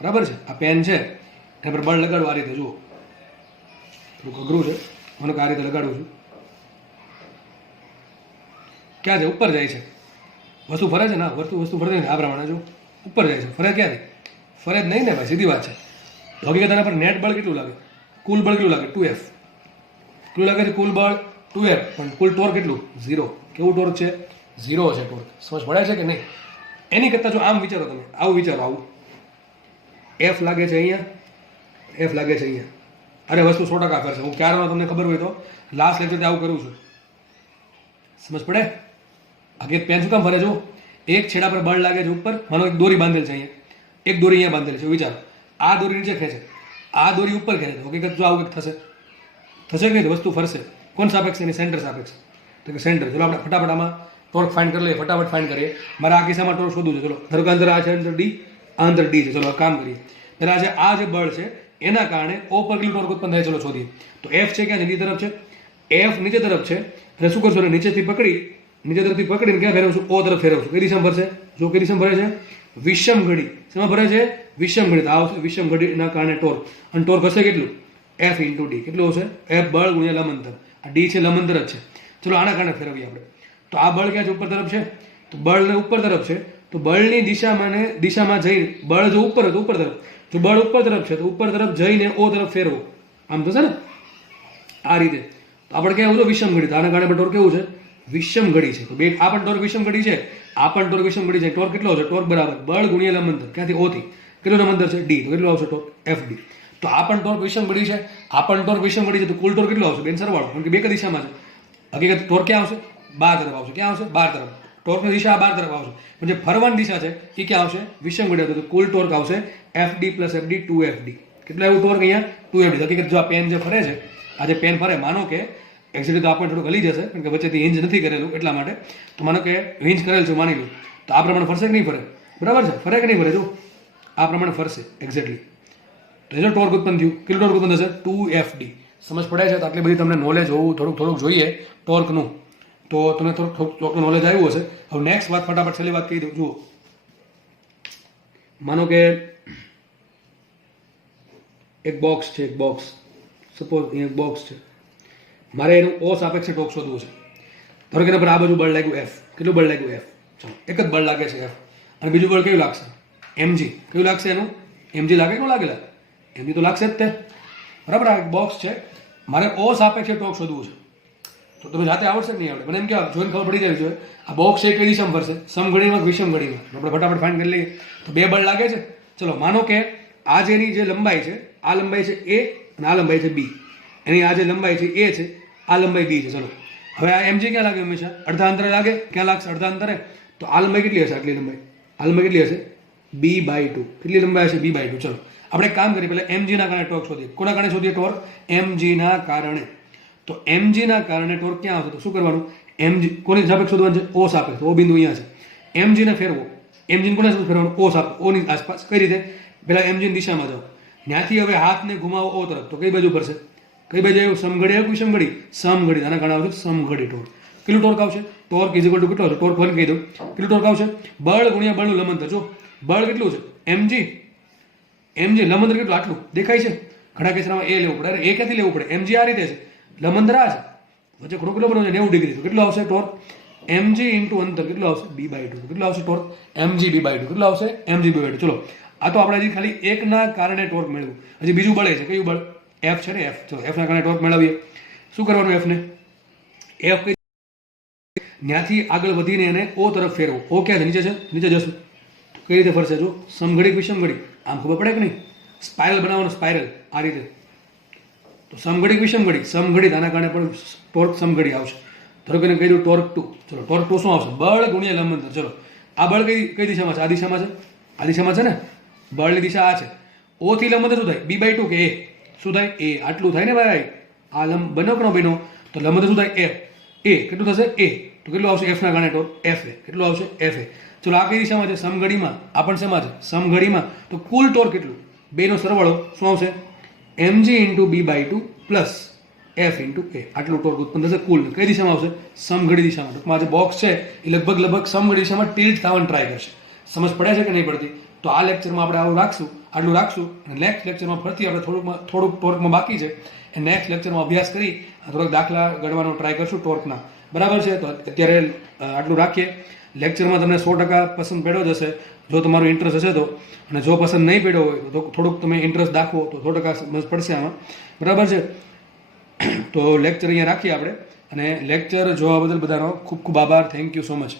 બરાબર છે, આ પેન છે, એના પર બળ લગાડવું આ રીતે. જુઓ થોડુંક અઘરું છે, મને આ રીતે લગાડું છું. ક્યાં છે? ઉપર જાય છે. વસ્તુ ફરે છે? ના, વસ્તુ ફરતી નથી. આ પ્રમાણે જો ઉપર જાય છે. ફરે ક્યાંથી? ફરે જ નહીં ને ભાઈ, સીધી વાત છે. હકીકત આના પર નેટ બળ કેટલું લાગે? કુલ બળ કેટલું લાગે? 2F. કેટલું લાગે છે? કુલ બળ 2F. પણ કુલ ટોર્ક કેટલું? 0. કેવું ટોર્ક છે? 0 છે ટોર્ક. સમજ પડે છે કે નહીં? એની કરતાં જો આમ વિચારો, તમે આવું વિચારો, આવું F લાગે છે અહીંયા, F લાગે છે અહીંયા. અરે વસ્તુ 100% ફરશે. હું ક્યારનો તમને ખબર હોય તો લાસ્ટ લેક્ચરથી આવું કરું છું. સમજ પડે? હકીકત પેન શું કામ ફરે? જો એક છેડા પર બળ લાગે છે ઉપર. માનો એક દોરી બાંધેલ છે અહીંયા, એક દોરી અહીંયા બાંધેલ છે. વિચારો, આ દોરી નીચે ખેંચે, આ દોરી ઉપર ખેંચે. તો હકીકત જો આવું કંઈક થશે, થશે કે નહીં? વસ્તુ ફરશે. કોણ સાપેક્ષ? એની સેન્ટર સાપેક્ષ. તો કે સેન્ટર. ચલો આપણે ફટાફટ આમાં ટોર્ક ફાઇન્ડ કરી લઈએ. ફટાફટ ફાઇન્ડ કરીએ. મારે આ કિસ્સામાં ટોર્ક શોધવું છે. ચલો ધારો કે અંતર આ છે, અંતર D, આ અંતર D છે. ચલો કામ કરીએ. ત્યારે આ જે બળ છે એના કારણે O પર કેટલું ટોર્ક ઉત્પન્ન થાય? ચલો શોધીએ. તો F છે ક્યાં? નીચે તરફ છે. F નીચે તરફ છે. એટલે શું કરશો? નીચેથી પકડી, નીચે તરફથી પકડીને ક્યાં ફેરવશું? O તરફ ફેરવશું. કઈ દિશામાં ફરશે? જો કઈ દિશામાં ફરે છે? વિષમઘડી. શેમાં ફરે છે? વિષમઘડી. તો આવશે વિષમઘડીના કારણે ટોર્ક. અને ટોર્ક હશે કેટલું? F into D. કેટલું હશે? F બળ ગુણ્યા લંબંતર. આ D છે, લંબંતર જ છે. ચલો આના કારણે ફેરવીએ આપણે. તો આ બળ ક્યાં છે? ઉપર તરફ છે. તો બળને ઉપર તરફ છે. તો બળની દિશામાં જઈને, બળ જો ઉપર હતું ઉપર તરફ, જો બળ ઉપર તરફ છે તો ઉપર તરફ જઈને O તરફ ફેરવો. આમ થશે ને આ રીતે. તો આપણે ક્યાં આવું? વિષમઘડી. આના કારણે ટોર્ક કેવું છે? વિષમઘડી છે. તો બે આ પણ ટોર્ક વિષમઘડી છે, આ પણ ટોર્ક વિષમઘડી છે. ટોર્ક કેટલો છે? ટોર્ક બરાબર બળ ગુણ્યા લંબંતર. ક્યાંથી? O થી. કેટલું લંબંતર છે? D. તો કેટલું આવશે ટોર્ક? FD. તો આ પણ ટોર્ક વિષમઘડી છે, આ પણ ટોર્ક વિષમઘડી છે. તો કુલ ટોર્ક કેટલો આવશે? બેન સરવાળો. કારણ કે બે દિશામાં છે. હકીકત ટોર્ક ક્યાં આવશે? બહાર તરફ આવશે. ક્યાં આવશે? બહાર તરફ. ટોર્કની દિશા બહાર તરફ આવશે. પણ જે ફરવાની દિશા છે એ ક્યાં આવશે? વિષમઘડી આવશે. તો કુલ ટોર્ક આવશે FD પ્લસ FD 2FD. કેટલા એવું ટોર્ક અહીંયા? 2FD. હકીકત જો આ પેન જે ફરે છે, આ જે પેન ફરે, માનો કે એક્ઝેક્ટલી તો આપણને થોડુંક હલી જશે કારણ કે વચ્ચેથી હિંજ નથી કરેલું એટલા માટે. તો માનો કે હિંજ કરેલ છે, માની લો, તો આ પ્રમાણે ફરશે કે નહીં ફરે? બરાબર છે, ફરે કે નહીં ફરે? જો આ પ્રમાણે ફરશે એક્ઝેક્ટલી. તો જો ટોર્ક ઉત્પન્ન થયું, કેટલું ટોર્ક ઉત્પન્ન થશે? 2FD. સમજ પડે છે? તો આટલી બધી તમને નોલેજ હોવું થોડુંક જોઈએ ટોર્કનું. તો તમને થોડુંક નોલેજ આવ્યું હશે. હવે નેક્સ્ટ વાત, ફટાફટ છેલ્લી વાત કહી દઉં. જુઓ, માનો કે એક બોક્સ છે, એક બોક્સ, સપોઝ અહીંયા એક બોક્સ છે. મારે એનું O સાપેક્ષે ટોર્ક શોધવું છે. ધારો કે એના પર આ બાજુ બળ લાગ્યું F. કેટલું બળ લાગ્યું? F. ચાલો એક જ બળ લાગે છે F. અને બીજું બળ કયું લાગશે? mg. કયું લાગશે એનું? mg લાગે કે ન લાગે? mg તો લાગશે જ તે. બરાબર. આ એક બોક્સ છે, મારે O સાપેક્ષે ટોર્ક શોધવું છે. તો તમે જાતે આવડશે કે નહીં આવડે? મને એમ કે જોઈને ખબર પડી જાય જોઈએ આ બોક્સ છે કઈ દિશામાં ફરશે? સમઘડીમાં કે વિષમઘડીમાં? આપણે ફટાફટ ફાઇન્ડ કરી લઈએ. તો બે બળ લાગે છે. ચલો માનો કે આ જેની જે લંબાઈ છે, આ લંબાઈ છે A અને આ લંબાઈ છે B. એની આ જે લંબાઈ છે A છે, આ લંબાઈ B છે. ચલો હવે આ mg ક્યાં લાગે? હંમેશા અડધા અંતરે લાગે. ક્યાં લાગશે? અડધા અંતરે. તો આ લંબાઈ કેટલી હશે? આટલી લંબાઈ. આ લંબાઈ કેટલી હશે? B/2. કેટલી લંબાઈ હશે? B/2. ચલો આપણે કામ કરીએ, પહેલા mg ના કારણે ટોર્ક શોધીએ. કોના કારણે શોધીએ ટોર્ક? mg ના કારણે. તો mg ના કારણે ટોર્ક ક્યાં આવશે? તો શું કરવાનું? mg કોની સાપેક્ષ શોધવાનું છે? O સાપેક્ષ. O બિંદુ અહીંયા છે. mg ને ફેરવો. mg ને કોને ફેરવવાનું? O સાપેક્ષ. O ની આસપાસ. કઈ રીતે? પહેલા mg ની દિશામાં જાઓ, ત્યાંથી હવે હાથને ઘુમાવો O તરફ. તો કઈ બાજુ ફરશે? કઈ બાજુ આવ્યું? સમઘડી આવ્યું? વિષમઘડી? સમઘડી. આના કારણે આવશે સમઘડી ટોર્ક. કેટલું ટોર્ક આવશે? ટોર્ક ઇઝ ઇક્વલ ટુ કેટલો આવશે? ટોર્ક 1 કહી દઉં. કેટલું ટોર્ક આવશે? બળ ગુણ્યા બળનું લંબંતર. જો બળ કેટલું છે? mg. લંબંતર કેટલું? આટલું દેખાય છે. ઘણા કિસ્સામાં A લેવું પડે. અરે A ક્યાંથી લેવું પડે? mg આ રીતે છે, લંબંતર આ છે, વચ્ચે ખૂણો કેટલો બનવો છે? 90 ડિગ્રી. તો કેટલું આવશે ટોર્ક? mg ઇન્ટુ અંતર કેટલું આવશે b/2. કેટલું આવશે ટોર્ક mg b/2. કેટલું આવશે mg b/2. ચલો આ તો આપણે હજી ખાલી એકના કારણે ટોર્ક મેળવ્યું. હજી બીજું બળ છે. કયું બળ? f છે ને f. ચલો f ના કારણે ટોર્ક મેળવીએ. શું કરવાનું f ને? f ત્યાંથી આગળ વધીને એને o તરફ ફેરવો. o ક્યાં છે? નીચે છે. નીચે જશું કઈ રીતે ફરશે? જો સમઘડિત વિષમઘડિત આમ ખબર પડે કે નહીં? સ્પાઇરલ બનાવવાનું. સ્પાઇરલ આ રીતે. તો સમઘડિત વિષમઘડિત સમઘડિત આના કારણે પણ ટોર્ક સમઘડિત આવશે. ધારો કે કહી દઉં ટોર્ક 2. ચલો ટોર્ક 2 શું આવશે? બળ ગુણ્યા લંબ અંતર. ચલો આ બળ કઈ દિશામાં છે? આ દિશામાં છે. આ દિશામાં છે ને? બળની દિશા આ છે. o થી લંબ અંતર શું થાય? b/2 કે a? શું થાય? a. આટલું થાય ને ભાઈ. આ લંબ બનો કે ન બનો? તો લંબ અંતર શું થાય? f. a કેટલું થશે? a. તો કેટલું આવશે? f ના કારણે ટોર્ક fa. કેટલું આવશે? fa. ચલો આ કઈ દિશામાં છે? સમઘડીમાં. આ પણ શેમાં છે? સમઘડીમાં. તો કુલ ટોર્ક કેટલું? બેનો સરવાળો શું આવશે? mg into b/2 plus f into a. આટલું ટોર્ક ઉત્પન્ન થશે કુલ. કઈ દિશામાં આવશે? સમઘડી દિશામાં. ટૂંકમાં જે બોક્સ છે એ લગભગ સમઘડી દિશામાં ટિલ્ટ થવાનું ટ્રાય કરશે. સમજ પડે છે કે નહીં પડતી? તો આ લેક્ચરમાં આપણે આવું રાખશું, આટલું રાખશું અને નેક્સ્ટ લેક્ચરમાં ફરીથી આપણે થોડુંક ટોર્કમાં બાકી છે એ નેક્સ્ટ લેક્ચરમાં અભ્યાસ કરી થોડાક દાખલા ગણવાનો ટ્રાય કરશું ટોર્કના. બરાબર છે? તો અત્યારે આટલું રાખીએ. લેક્ચરમાં તમને 100% પસંદ પડ્યો જ હશે જો તમારો ઇન્ટરેસ્ટ હશે તો, અને જો પસંદ નહીં પડ્યો હોય તો થોડુંક તમે ઇન્ટરેસ્ટ દાખવો તો 100% સમજ પડશે આમાં. બરાબર છે? તો લેક્ચર અહીંયા રાખીએ આપણે, અને લેક્ચર જોવા બદલ બધાનો ખૂબ ખૂબ આભાર. Thank you so much.